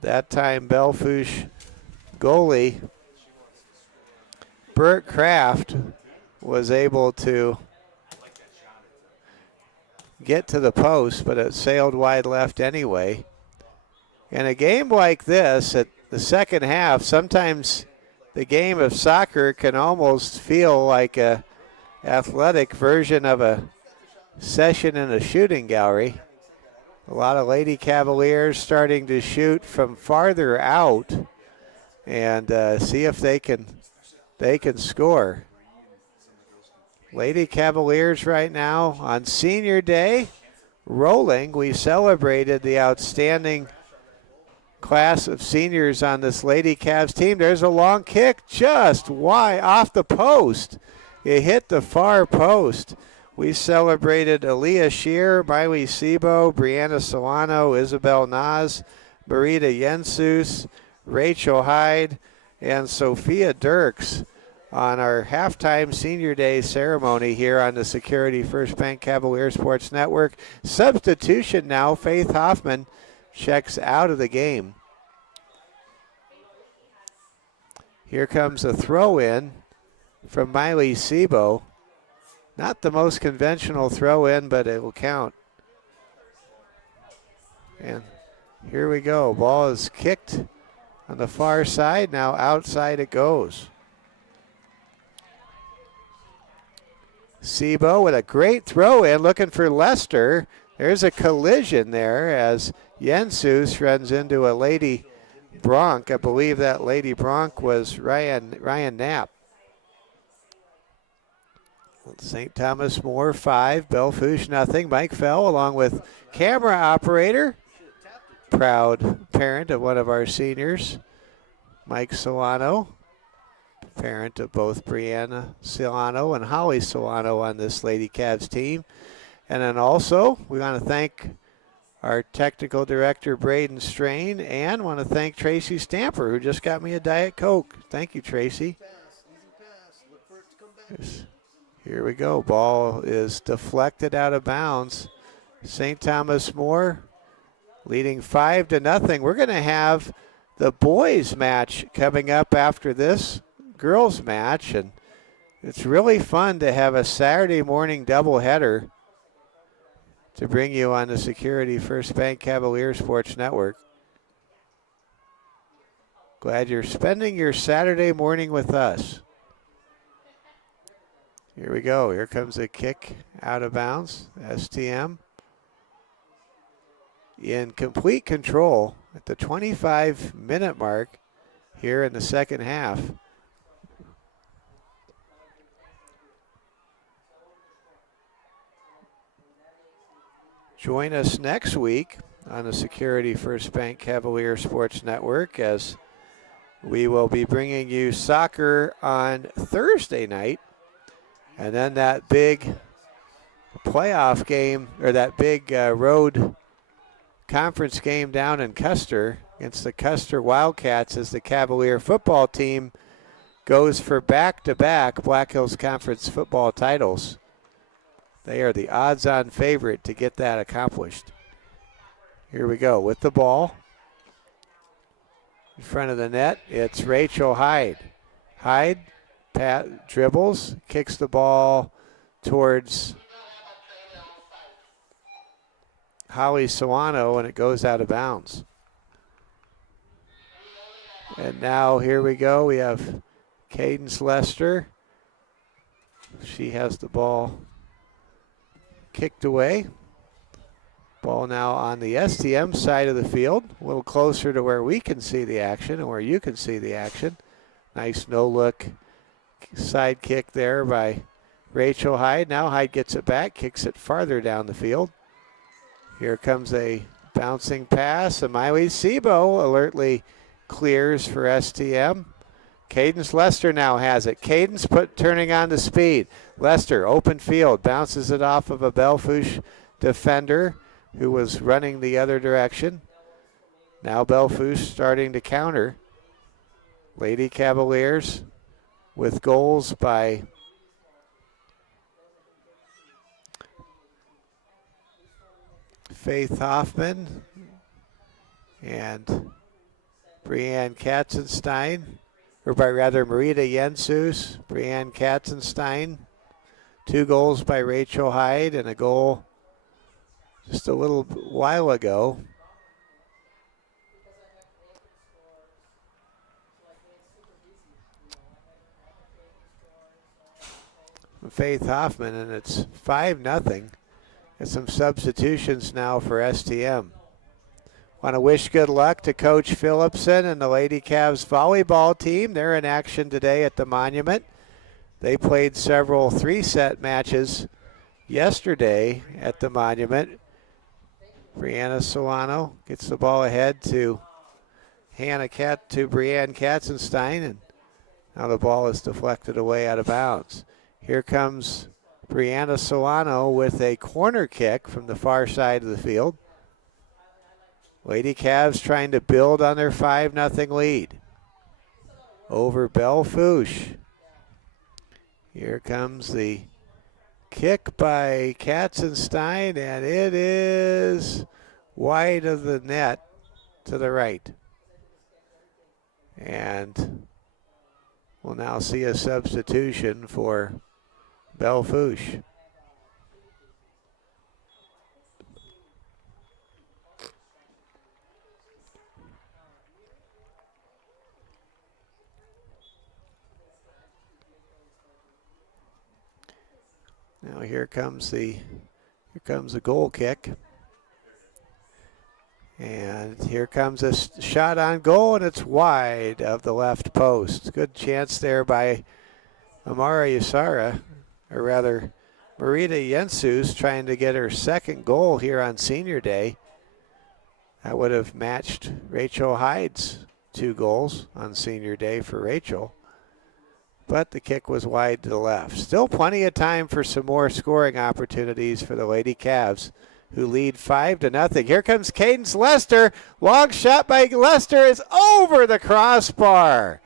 That time, Belle Fourche goalie Bert Kraft was able to get to the post, but it sailed wide left anyway. In a game like this, at the second half, sometimes the game of soccer can almost feel like a athletic version of a session in a shooting gallery. A lot of Lady Cavaliers starting to shoot from farther out and see if they can score. Lady Cavaliers right now on Senior Day, rolling. We celebrated the outstanding class of seniors on this Lady Cavs team. There's a long kick just wide off the post. It hit the far post. We celebrated Aaliyah Shear, Miley Sebo, Brianna Solano, Isabel Naz, Marita Jensus, Rachel Hyde, and Sophia Dirks on our halftime Senior Day ceremony here on the Security First Bank Cavalier Sports Network. Substitution now, Faith Hoffman checks out of the game. Here comes a throw-in from Miley Sebo. Not the most conventional throw-in, but it will count. And here we go. Ball is kicked on the far side. Now outside it goes. Sebo with a great throw-in, looking for Lester. There's a collision there as Jensus runs into a Lady Bronk. I believe that Lady Bronk was Ryan Knapp. St. Thomas More 5, Belle Fourche nothing. Mike Fell along with camera operator, proud parent of one of our seniors, Mike Solano, parent of both Brianna Solano and Holly Solano on this Lady Cavs team. And then also we want to thank our technical director, Braden Strain, and want to thank Tracy Stamper, who just got me a Diet Coke. Thank you, Tracy. Here we go. Ball is deflected out of bounds. St. Thomas More leading 5-0. We're going to have the boys match coming up after this girls match, and it's really fun to have a Saturday morning doubleheader to bring you on the Security First Bank Cavalier Sports Network. Glad you're spending your Saturday morning with us. Here we go. Here comes a kick out of bounds. STM in complete control at the 25-minute mark here in the second half. Join us next week on the Security First Bank Cavalier Sports Network as we will be bringing you soccer on Thursday night. And then that big playoff game, or that big road conference game down in Custer against the Custer Wildcats as the Cavalier football team goes for back-to-back Black Hills Conference football titles. They are the odds-on favorite to get that accomplished. Here we go with the ball. In front of the net, it's Rachel Hyde. Hyde dribbles, kicks the ball towards Holly Sawano, and it goes out of bounds. And now here we go. We have Cadence Lester. She has the ball kicked away. Ball now on the STM side of the field, a little closer to where we can see the action and where you can see the action. Nice no-look side kick there by Rachel Hyde. Now Hyde gets it back, kicks it farther down the field. Here comes a bouncing pass, and Miley Sebo alertly clears for STM. Cadence Lester now has it. Cadence turning on the speed. Lester, open field, bounces it off of a Belle Fourche defender who was running the other direction. Now Belle Fourche starting to counter. Lady Cavaliers with goals by Faith Hoffman and Brianne Katzenstein, or by rather Marita Jensus, Brianne Katzenstein. 2 goals by Rachel Hyde and a goal just a little while ago. Faith Hoffman, and it's 5-0. And some substitutions now for STM. Want to wish good luck to Coach Phillipson and the Lady Cavs volleyball team. They're in action today at the Monument. They played several 3-set matches yesterday at the Monument. Brianna Solano gets the ball ahead to Brianne Katzenstein, and now the ball is deflected away out of bounds. Here comes Brianna Solano with a corner kick from the far side of the field. Lady Cavs trying to build on their 5-0 lead over Belle Fourche. Here comes the kick by Katzenstein, and it is wide of the net to the right. And we'll now see a substitution for Belle Fourche. Now here comes the goal kick. And here comes a shot on goal, and it's wide of the left post. Good chance there by Amara Yusara, or rather Marita Jensus, trying to get her second goal here on Senior Day. That would have matched Rachel Hyde's 2 goals on Senior Day for Rachel. But the kick was wide to the left. Still plenty of time for some more scoring opportunities for the Lady Cavs, who lead 5-0. Here comes Cadence Lester. Long shot by Lester is over the crossbar.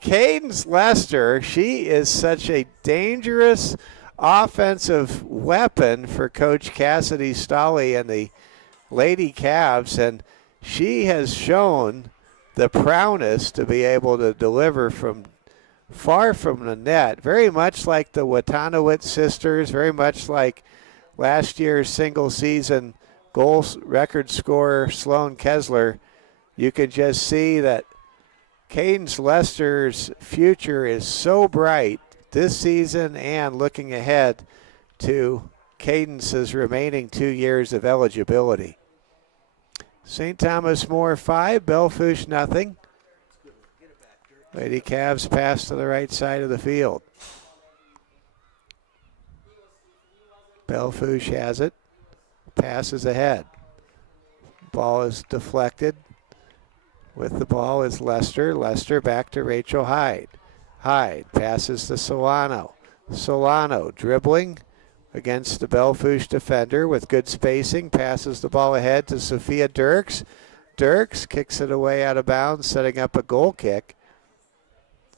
Cadence Lester, she is such a dangerous offensive weapon for Coach Cassidy Stolley and the Lady Cavs, and she has shown the prowess to be able to deliver from far from the net, very much like the Watanowitz sisters, very much like last year's single season goal record scorer Sloan Kessler. You can just see that Cadence Lester's future is so bright this season and looking ahead to Cadence's remaining 2 years of eligibility. St. Thomas More 5, Belle Fourche 0. Lady Cavs pass to the right side of the field. Belle Fourche has it. Passes ahead. Ball is deflected. With the ball is Lester. Lester back to Rachel Hyde. Hyde passes to Solano. Solano dribbling against the Belle Fourche defender with good spacing. Passes the ball ahead to Sophia Dirks. Dirks kicks it away out of bounds, setting up a goal kick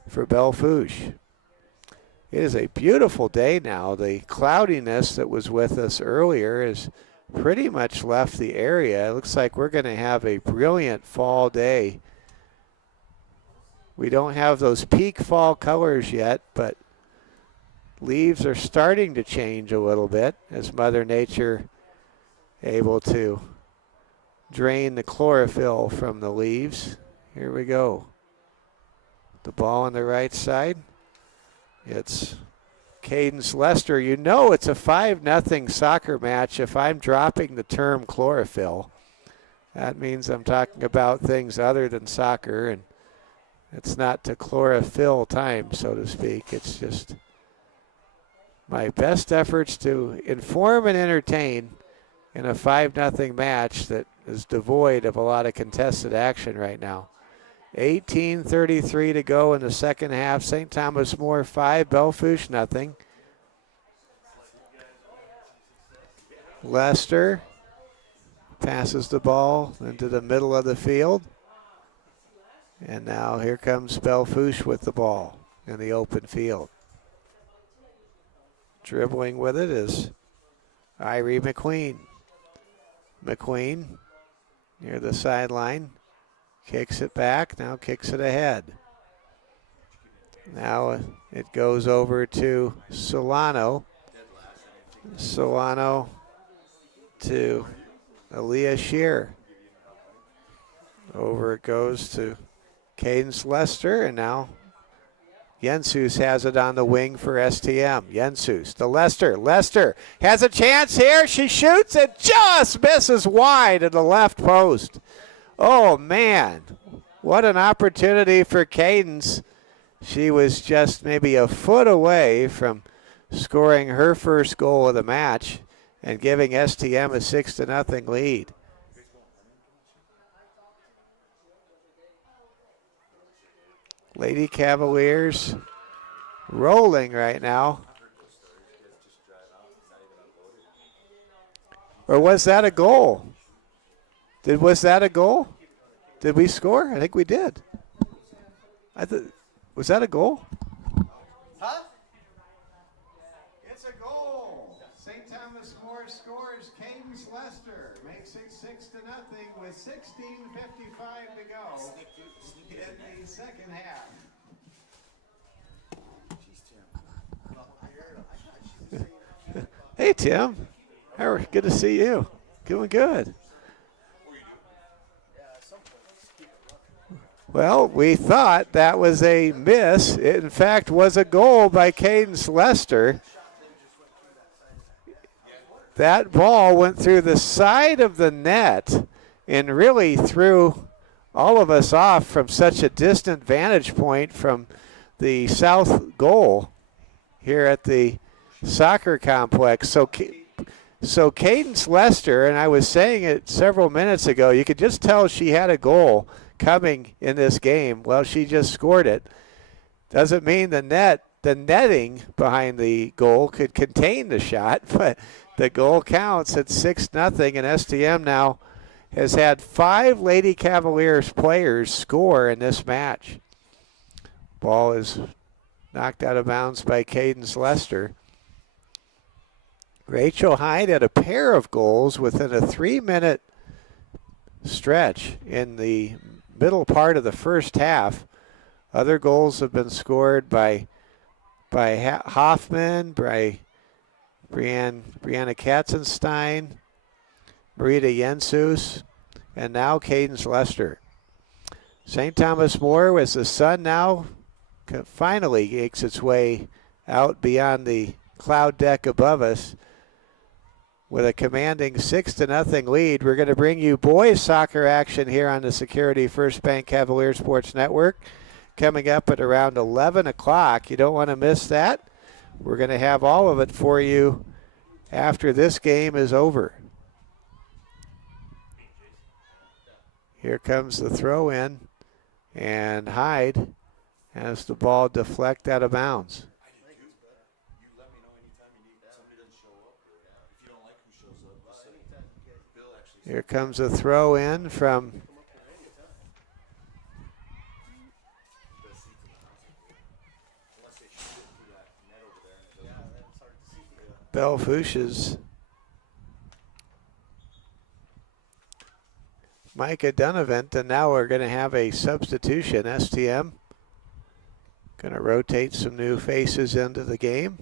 for Belle Fourche. It is a beautiful day now. The cloudiness that was with us earlier has pretty much left the area. It looks like we're going to have a brilliant fall day. We don't have those peak fall colors yet, but leaves are starting to change a little bit as Mother Nature able to drain the chlorophyll from the leaves. Here we go. The ball on the right side. It's Cadence Lester. You know it's a 5-0 soccer match if I'm dropping the term chlorophyll. That means I'm talking about things other than soccer, and it's not to chlorophyll time, so to speak. It's just my best efforts to inform and entertain in a 5-0 match that is devoid of a lot of contested action right now. 18:33 to go in the second half. St. Thomas More 5, Belle Fourche 0. Lester passes the ball into the middle of the field. And now here comes Belle Fourche with the ball in the open field. Dribbling with it is Irie McQueen. McQueen near the sideline. Kicks it back, now kicks it ahead. Now it goes over to Solano. Solano to Aaliyah Shear. Over it goes to Cadence Lester, and now Jensus has it on the wing for STM. Jensus to Lester. Lester has a chance here. She shoots and just misses wide at the left post. Oh, man. What an opportunity for Cadence. She was just maybe a foot away from scoring her first goal of the match and giving STM a 6-0 lead. Lady Cavaliers rolling right now. Or was that a goal? Was that a goal? Did we score? I think we did. Was that a goal? Huh? It's a goal. St. Thomas More scores. Cadence Lester makes it 6-0 with 16:55 to go in the second half. Hey, Tim. Good to see you. Doing good. Well, we thought that was a miss. It, in fact, was a goal by Cadence Lester. That ball went through the side of the net and really threw all of us off from such a distant vantage point from the south goal here at the soccer complex. So Cadence Lester, and I was saying it several minutes ago, you could just tell she had a goal coming in this game. Well, she just scored it. Doesn't mean the netting behind the goal could contain the shot, but the goal counts at 6-0, and STM now has had 5 Lady Cavaliers players score in this match. Ball is knocked out of bounds by Cadence Lester. Rachel Hyde had a pair of goals within a 3-minute stretch in the middle part of the first half. Other goals have been scored by Hoffman, by Brianna Katzenstein, Marita Jensus, and now Cadence Lester. St. Thomas More, as the sun now finally makes its way out beyond the cloud deck above us, with a commanding 6-0 lead. We're going to bring you boys soccer action here on the Security First Bank Cavalier Sports Network coming up at around 11 o'clock. You don't want to miss that. We're going to have all of it for you after this game is over. Here comes the throw in, and Hyde has the ball deflect out of bounds. Here comes a throw in from Belle Fourche's Micah Dunavant, and now we're going to have a substitution. STM going to rotate some new faces into the game.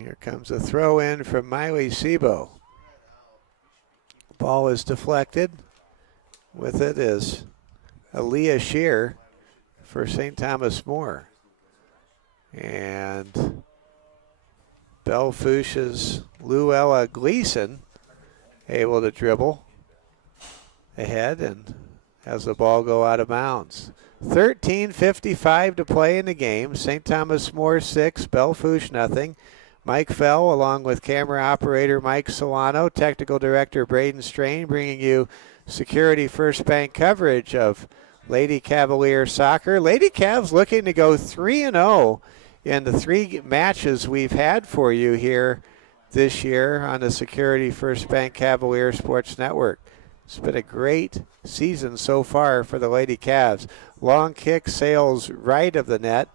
Here comes a throw in from Miley Sebo. Ball is deflected. With it is Aaliyah Shear for St. Thomas More. And Belle Fourche's Luella Gleason able to dribble ahead and has the ball go out of bounds. 13:55 to play in the game. St. Thomas More 6, Belle Fourche nothing. Mike Fell along with camera operator Mike Solano, technical director Braden Strain, bringing you Security First Bank coverage of Lady Cavalier soccer. Lady Cavs looking to go 3-0 in the 3 matches we've had for you here this year on the Security First Bank Cavalier Sports Network. It's been a great season so far for the Lady Cavs. Long kick sails right of the net.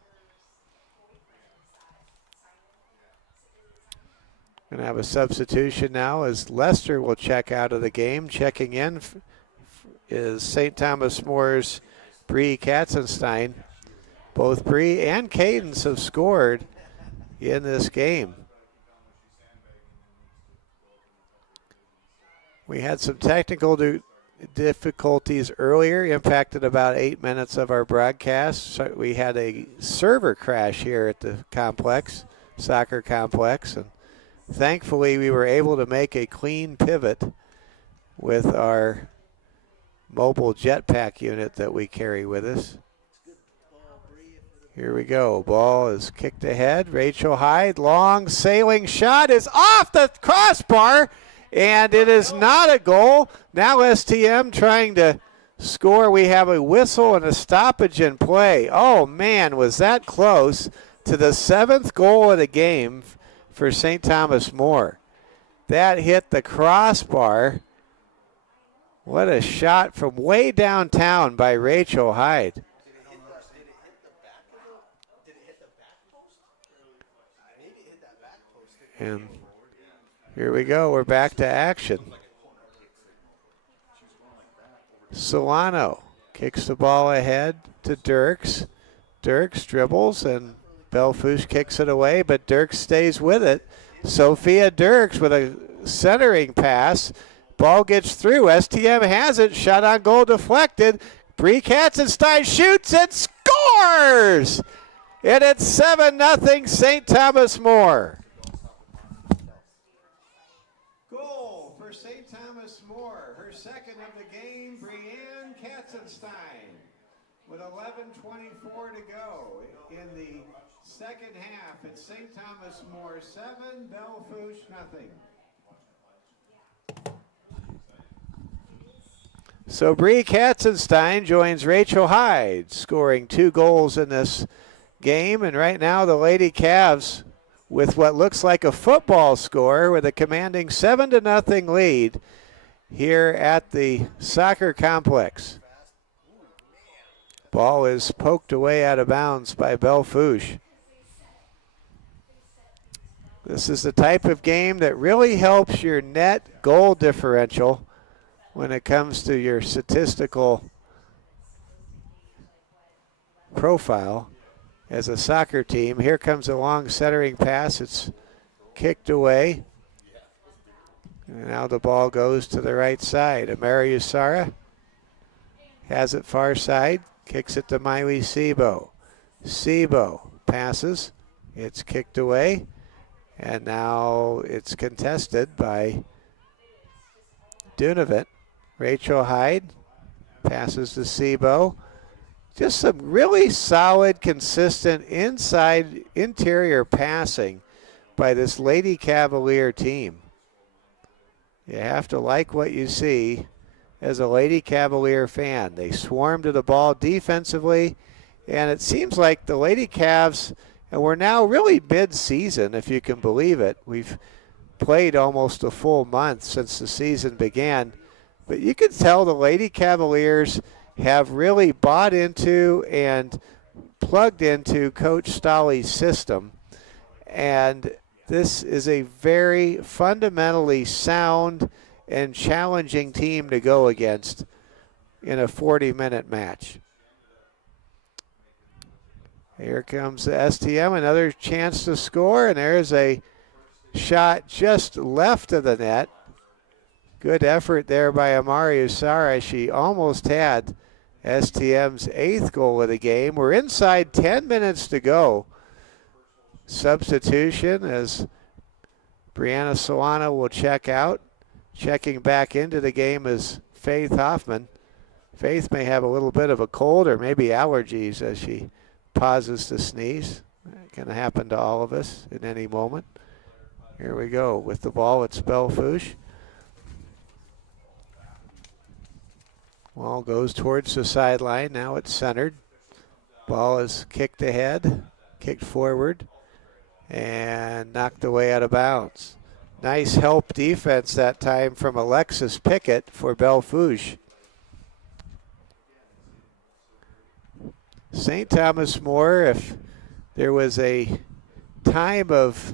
Going to have a substitution now as Lester will check out of the game. Checking in is St. Thomas More's Bree Katzenstein. Both Bree and Cadence have scored in this game. We had some technical difficulties earlier, impacted about 8 minutes of our broadcast. So we had a server crash here at the complex, soccer complex, and thankfully we were able to make a clean pivot with our mobile jetpack unit that we carry with us. Here we go. Ball is kicked ahead. Rachel Hyde, long sailing shot is off the crossbar, and it is not a goal. Now STM trying to score. We have a whistle and a stoppage in play. Oh, man, was that close to the 7th goal of the game for St. Thomas More. That hit the crossbar. What a shot from way downtown by Rachel Hyde. And here we go. We're back to action. Solano kicks the ball ahead to Dirks. Dirks dribbles and Belle Fourche kicks it away, but Dirks stays with it. Sophia Dirks with a centering pass. Ball gets through. STM has it. Shot on goal deflected. Bree Katzenstein shoots and scores! And it's 7-0 St. Thomas More. Goal for St. Thomas More. Her second of the game, Brianne Katzenstein. With 11:24 to go in the second half, it's St. Thomas More 7, Belle Fourche nothing. So Bree Katzenstein joins Rachel Hyde, scoring 2 goals in this game. And right now the Lady Cavs with what looks like a football score with a commanding 7-0 lead here at the soccer complex. Ball is poked away out of bounds by Belle Fourche. This is the type of game that really helps your net goal differential when it comes to your statistical profile as a soccer team. Here comes a long centering pass. It's kicked away. And now the ball goes to the right side. Amara Usara has it far side. Kicks it to Miley Sebo. Sebo passes. It's kicked away. And now it's contested by Dunavant. Rachel Hyde passes to Sebo. Just some really solid, consistent inside interior passing by this Lady Cavalier team. You have to like what you see as a Lady Cavalier fan. They swarm to the ball defensively, and it seems like the Lady Cavs, and we're now really mid-season, if you can believe it. We've played almost a full month since the season began. But you can tell the Lady Cavaliers have really bought into and plugged into Coach Stolley's system. And this is a very fundamentally sound and challenging team to go against in a 40-minute match. Here comes the STM, another chance to score, and there's a shot just left of the net. Good effort there by Amari Usara. She almost had STM's 8th goal of the game. We're inside 10 minutes to go. Substitution as Brianna Solano will check out. Checking back into the game is Faith Hoffman. Faith may have a little bit of a cold or maybe allergies as she pauses to sneeze. It can happen to all of us at any moment. Here we go with the ball. It's Belle Fourche. Ball goes towards the sideline. Now it's centered. Ball is kicked ahead, kicked forward, and knocked away out of bounds. Nice help defense that time from Alexis Pickett for Belle Fourche. St. Thomas More, if there was a time of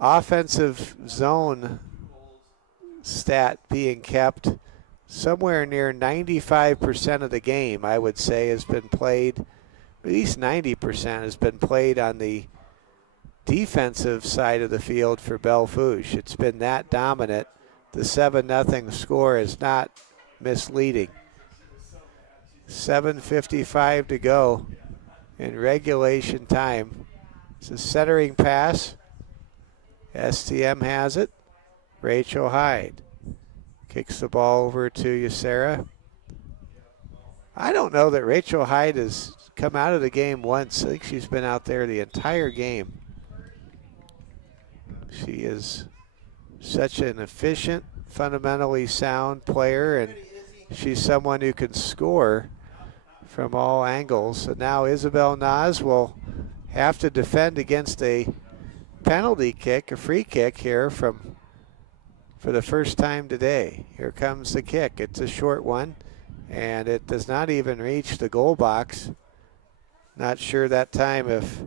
offensive zone stat being kept, somewhere near 95% of the game, I would say, has been played, at least 90% has been played on the defensive side of the field for Belle Fourche. It's been that dominant. The 7-0 score is not misleading. 7:55 to go in regulation time. It's a centering pass. STM has it. Rachel Hyde kicks the ball over to Usara. I don't know that Rachel Hyde has come out of the game once. I think she's been out there the entire game. She is such an efficient, fundamentally sound player, and she's someone who can score from all angles. So now Isabel Nas will have to defend against a penalty kick, a free kick here for the first time today. Here comes the kick. It's a short one, and it does not even reach the goal box. Not sure that time if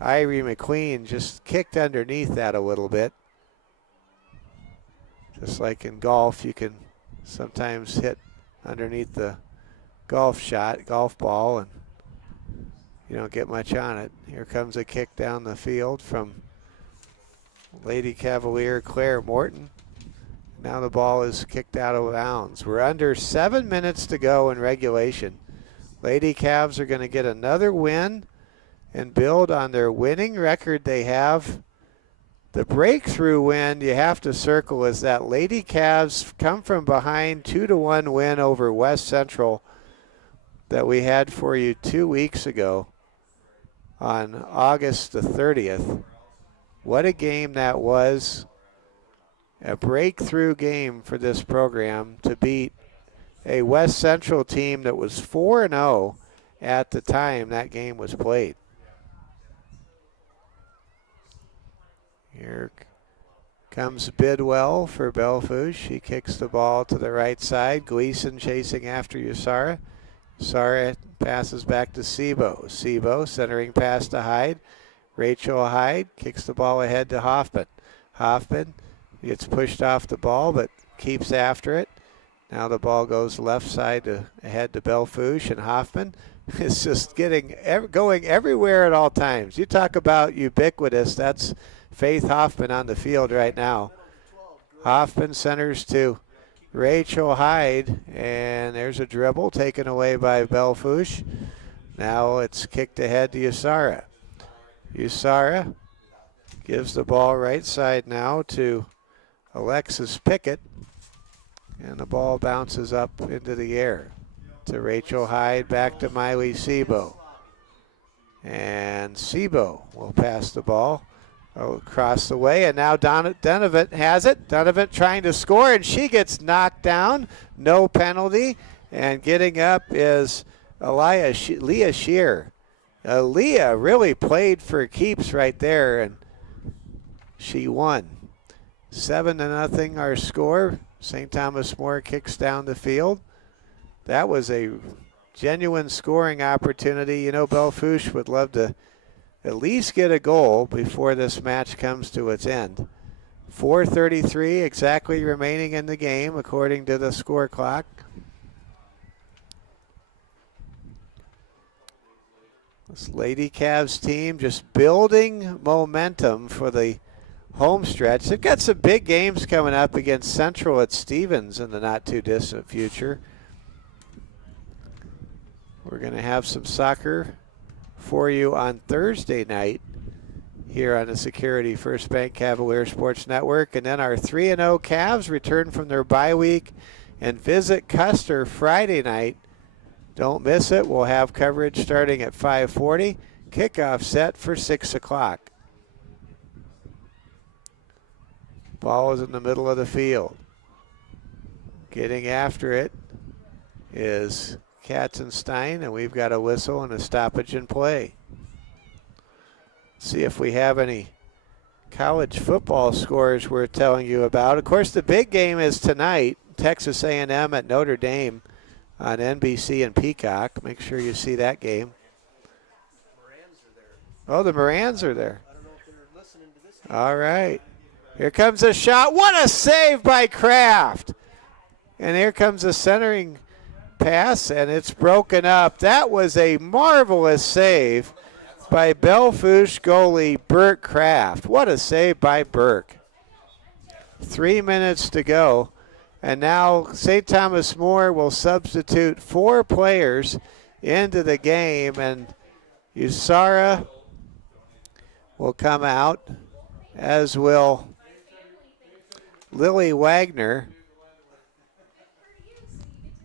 Irie McQueen just kicked underneath that a little bit. Just like in golf, you can sometimes hit underneath the golf ball, and you don't get much on it. Here comes a kick down the field from Lady Cavalier Claire Morton. Now the ball is kicked out of bounds. We're under 7 minutes to go in regulation. Lady Cavs are going to get another win and build on their winning record they have. The breakthrough win you have to circle is that Lady Cavs come from behind 2-1 win over West Central that we had for you 2 weeks ago on August the 30th. What a game that was. A breakthrough game for this program to beat a West Central team that was 4-0 at the time that game was played. Here comes Bidwell for Belle Fourche. She kicks the ball to the right side. Gleason chasing after Usara. Usara passes back to Sebo. Sebo centering pass to Hyde. Rachel Hyde kicks the ball ahead to Hoffman. Hoffman gets pushed off the ball but keeps after it. Now the ball goes left side ahead to Belle Fourche, and Hoffman is just going everywhere at all times. You talk about ubiquitous. That's Faith Hoffman on the field right now. Hoffman centers to Rachel Hyde, and there's a dribble taken away by Belle Fourche. Now it's kicked ahead to Usara. Usara gives the ball right side now to Alexis Pickett, and the ball bounces up into the air to Rachel Hyde, back to Miley Sebo. And Sebo will pass the ball across the way, and now Donovan has it. Donovan trying to score, and she gets knocked down. No penalty, and getting up is Leah Shear. Leah really played for keeps right there, and she won. 7-0 our score. St. Thomas More kicks down the field. That was a genuine scoring opportunity. You know, Belle Fourche would love to at least get a goal before this match comes to its end. 4:33 exactly remaining in the game according to the score clock. This Lady Cavs team just building momentum for the home stretch. They've got some big games coming up against Central at Stevens in the not-too-distant future. We're going to have some soccer for you on Thursday night here on the Security First Bank Cavalier Sports Network. And then our 3-0 Cavs return from their bye week and visit Custer Friday night. Don't miss it. We'll have coverage starting at 5:40. Kickoff set for 6 o'clock. Ball is in the middle of the field. Getting after it is Katzenstein, and we've got a whistle and a stoppage in play. See if we have any college football scores worth telling you about. Of course, the big game is tonight, Texas A&M at Notre Dame on NBC and Peacock. Make sure you see that game. Oh, the Morans are there. All right. Here comes a shot. What a save by Kraft. And here comes a centering pass, and it's broken up. That was a marvelous save by Belle Fourche goalie Burt Kraft. What a save by Burke. 3 minutes to go. And now St. Thomas More will substitute 4 players into the game, and Usara will come out, as will Lily Wagner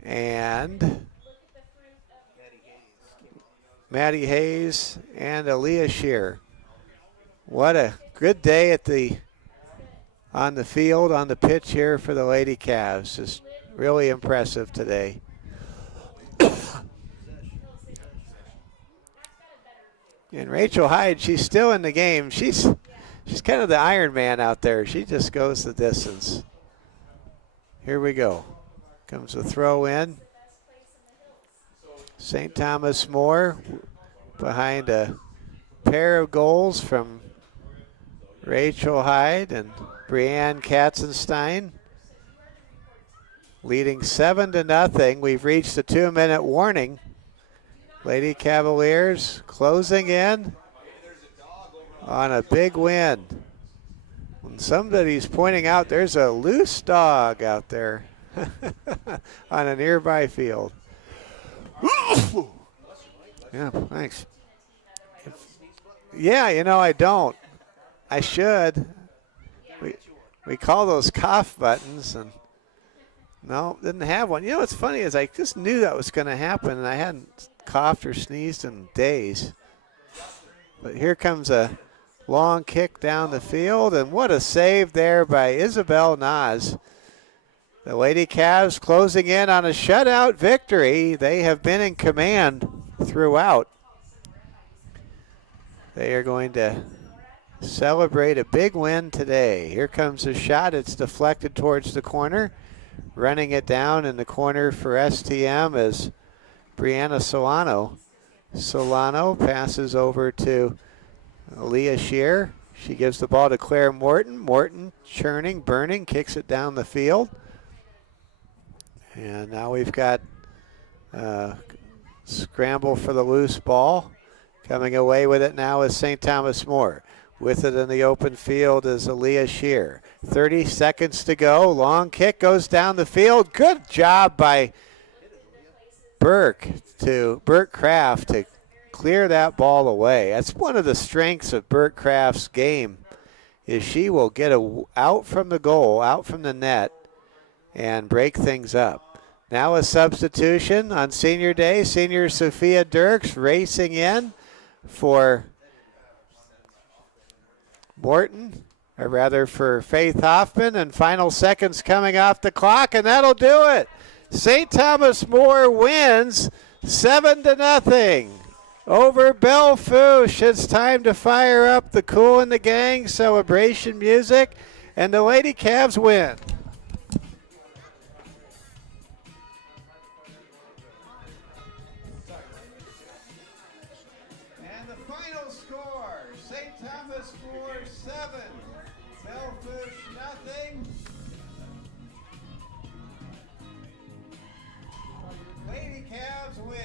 and Maddie Hayes and Aaliyah Shear. What a good day on the field, on the pitch here for the Lady Cavs. Just really impressive today. And Rachel Hyde, she's still in the game. She's kind of the Iron Man out there. She just goes the distance. Here we go. Comes a throw in. St. Thomas More behind a pair of goals from Rachel Hyde and Brianne Katzenstein. Leading 7-0. We've reached the 2-minute warning. Lady Cavaliers closing in on a big win. And somebody's pointing out there's a loose dog out there on a nearby field. Yeah, thanks. Yeah, I don't. I should. We call those cough buttons, and no, didn't have one. What's funny is I just knew that was going to happen, and I hadn't coughed or sneezed in days. But here comes a long kick down the field, and what a save there by Isabel Nas. The Lady Cavs closing in on a shutout victory. They have been in command throughout. They are going to celebrate a big win today. Here comes a shot. It's deflected towards the corner. Running it down in the corner for STM is Brianna Solano. Solano passes over to Leah Shear. She gives the ball to Claire Morton. Morton churning, burning, kicks it down the field. And now we've got scramble for the loose ball. Coming away with it now is St. Thomas More. With it in the open field is Aaliyah Shear. 30 seconds to go. Long kick goes down the field. Good job by Burt Kraft to clear that ball away. That's one of the strengths of Burt Kraft's game, is she will get out from the goal, out from the net, and break things up. Now a substitution on senior day. Senior Sophia Dirks racing in for Morton, or rather for Faith Hoffman, and final seconds coming off the clock, and that'll do it. St. Thomas More wins 7-0 over Belle Fourche. It's time to fire up the Cool and the Gang celebration music, and the Lady Cavs win. And the final score, St. Thomas More 7, Belle Fourche 0. Lady Cavs win.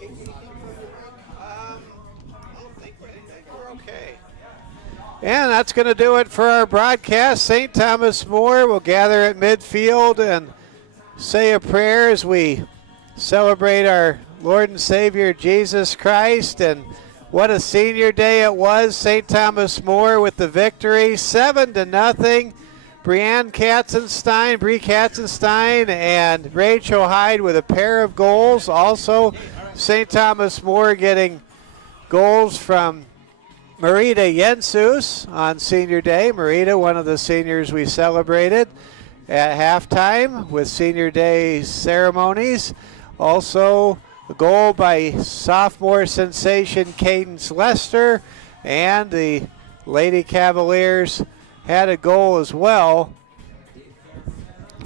We're okay. And that's going to do it for our broadcast. St. Thomas More will gather at midfield and say a prayer as we celebrate our Lord and Savior Jesus Christ. And what a senior day it was. St. Thomas More with the victory, 7-0. Brie Katzenstein and Rachel Hyde with a pair of goals. Also, St. Thomas More getting goals from Marita Jensus on senior day. Marita, one of the seniors we celebrated at halftime with senior day ceremonies. Also, a goal by sophomore sensation Cadence Lester, and the Lady Cavaliers had a goal as well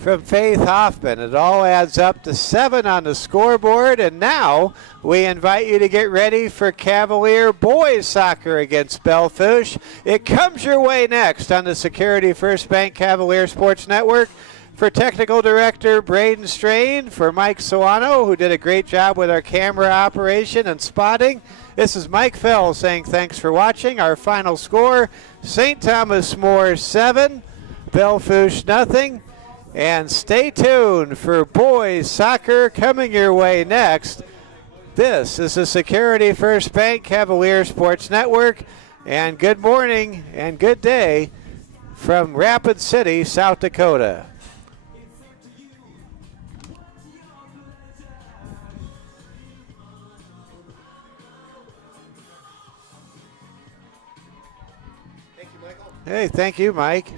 from Faith Hoffman. It all adds up to 7 on the scoreboard, and now we invite you to get ready for Cavalier boys soccer against Belle Fourche. It comes your way next on the Security First Bank Cavalier Sports Network. For technical director Braden Strain, for Mike Sawano, who did a great job with our camera operation and spotting, this is Mike Fell saying thanks for watching. Our final score, St. Thomas More 7, Belle Fourche nothing. And stay tuned for boys soccer coming your way next. This is the Security First Bank Cavalier Sports Network. And good morning and good day from Rapid City, South Dakota. Thank you, Michael. Hey, thank you, Mike.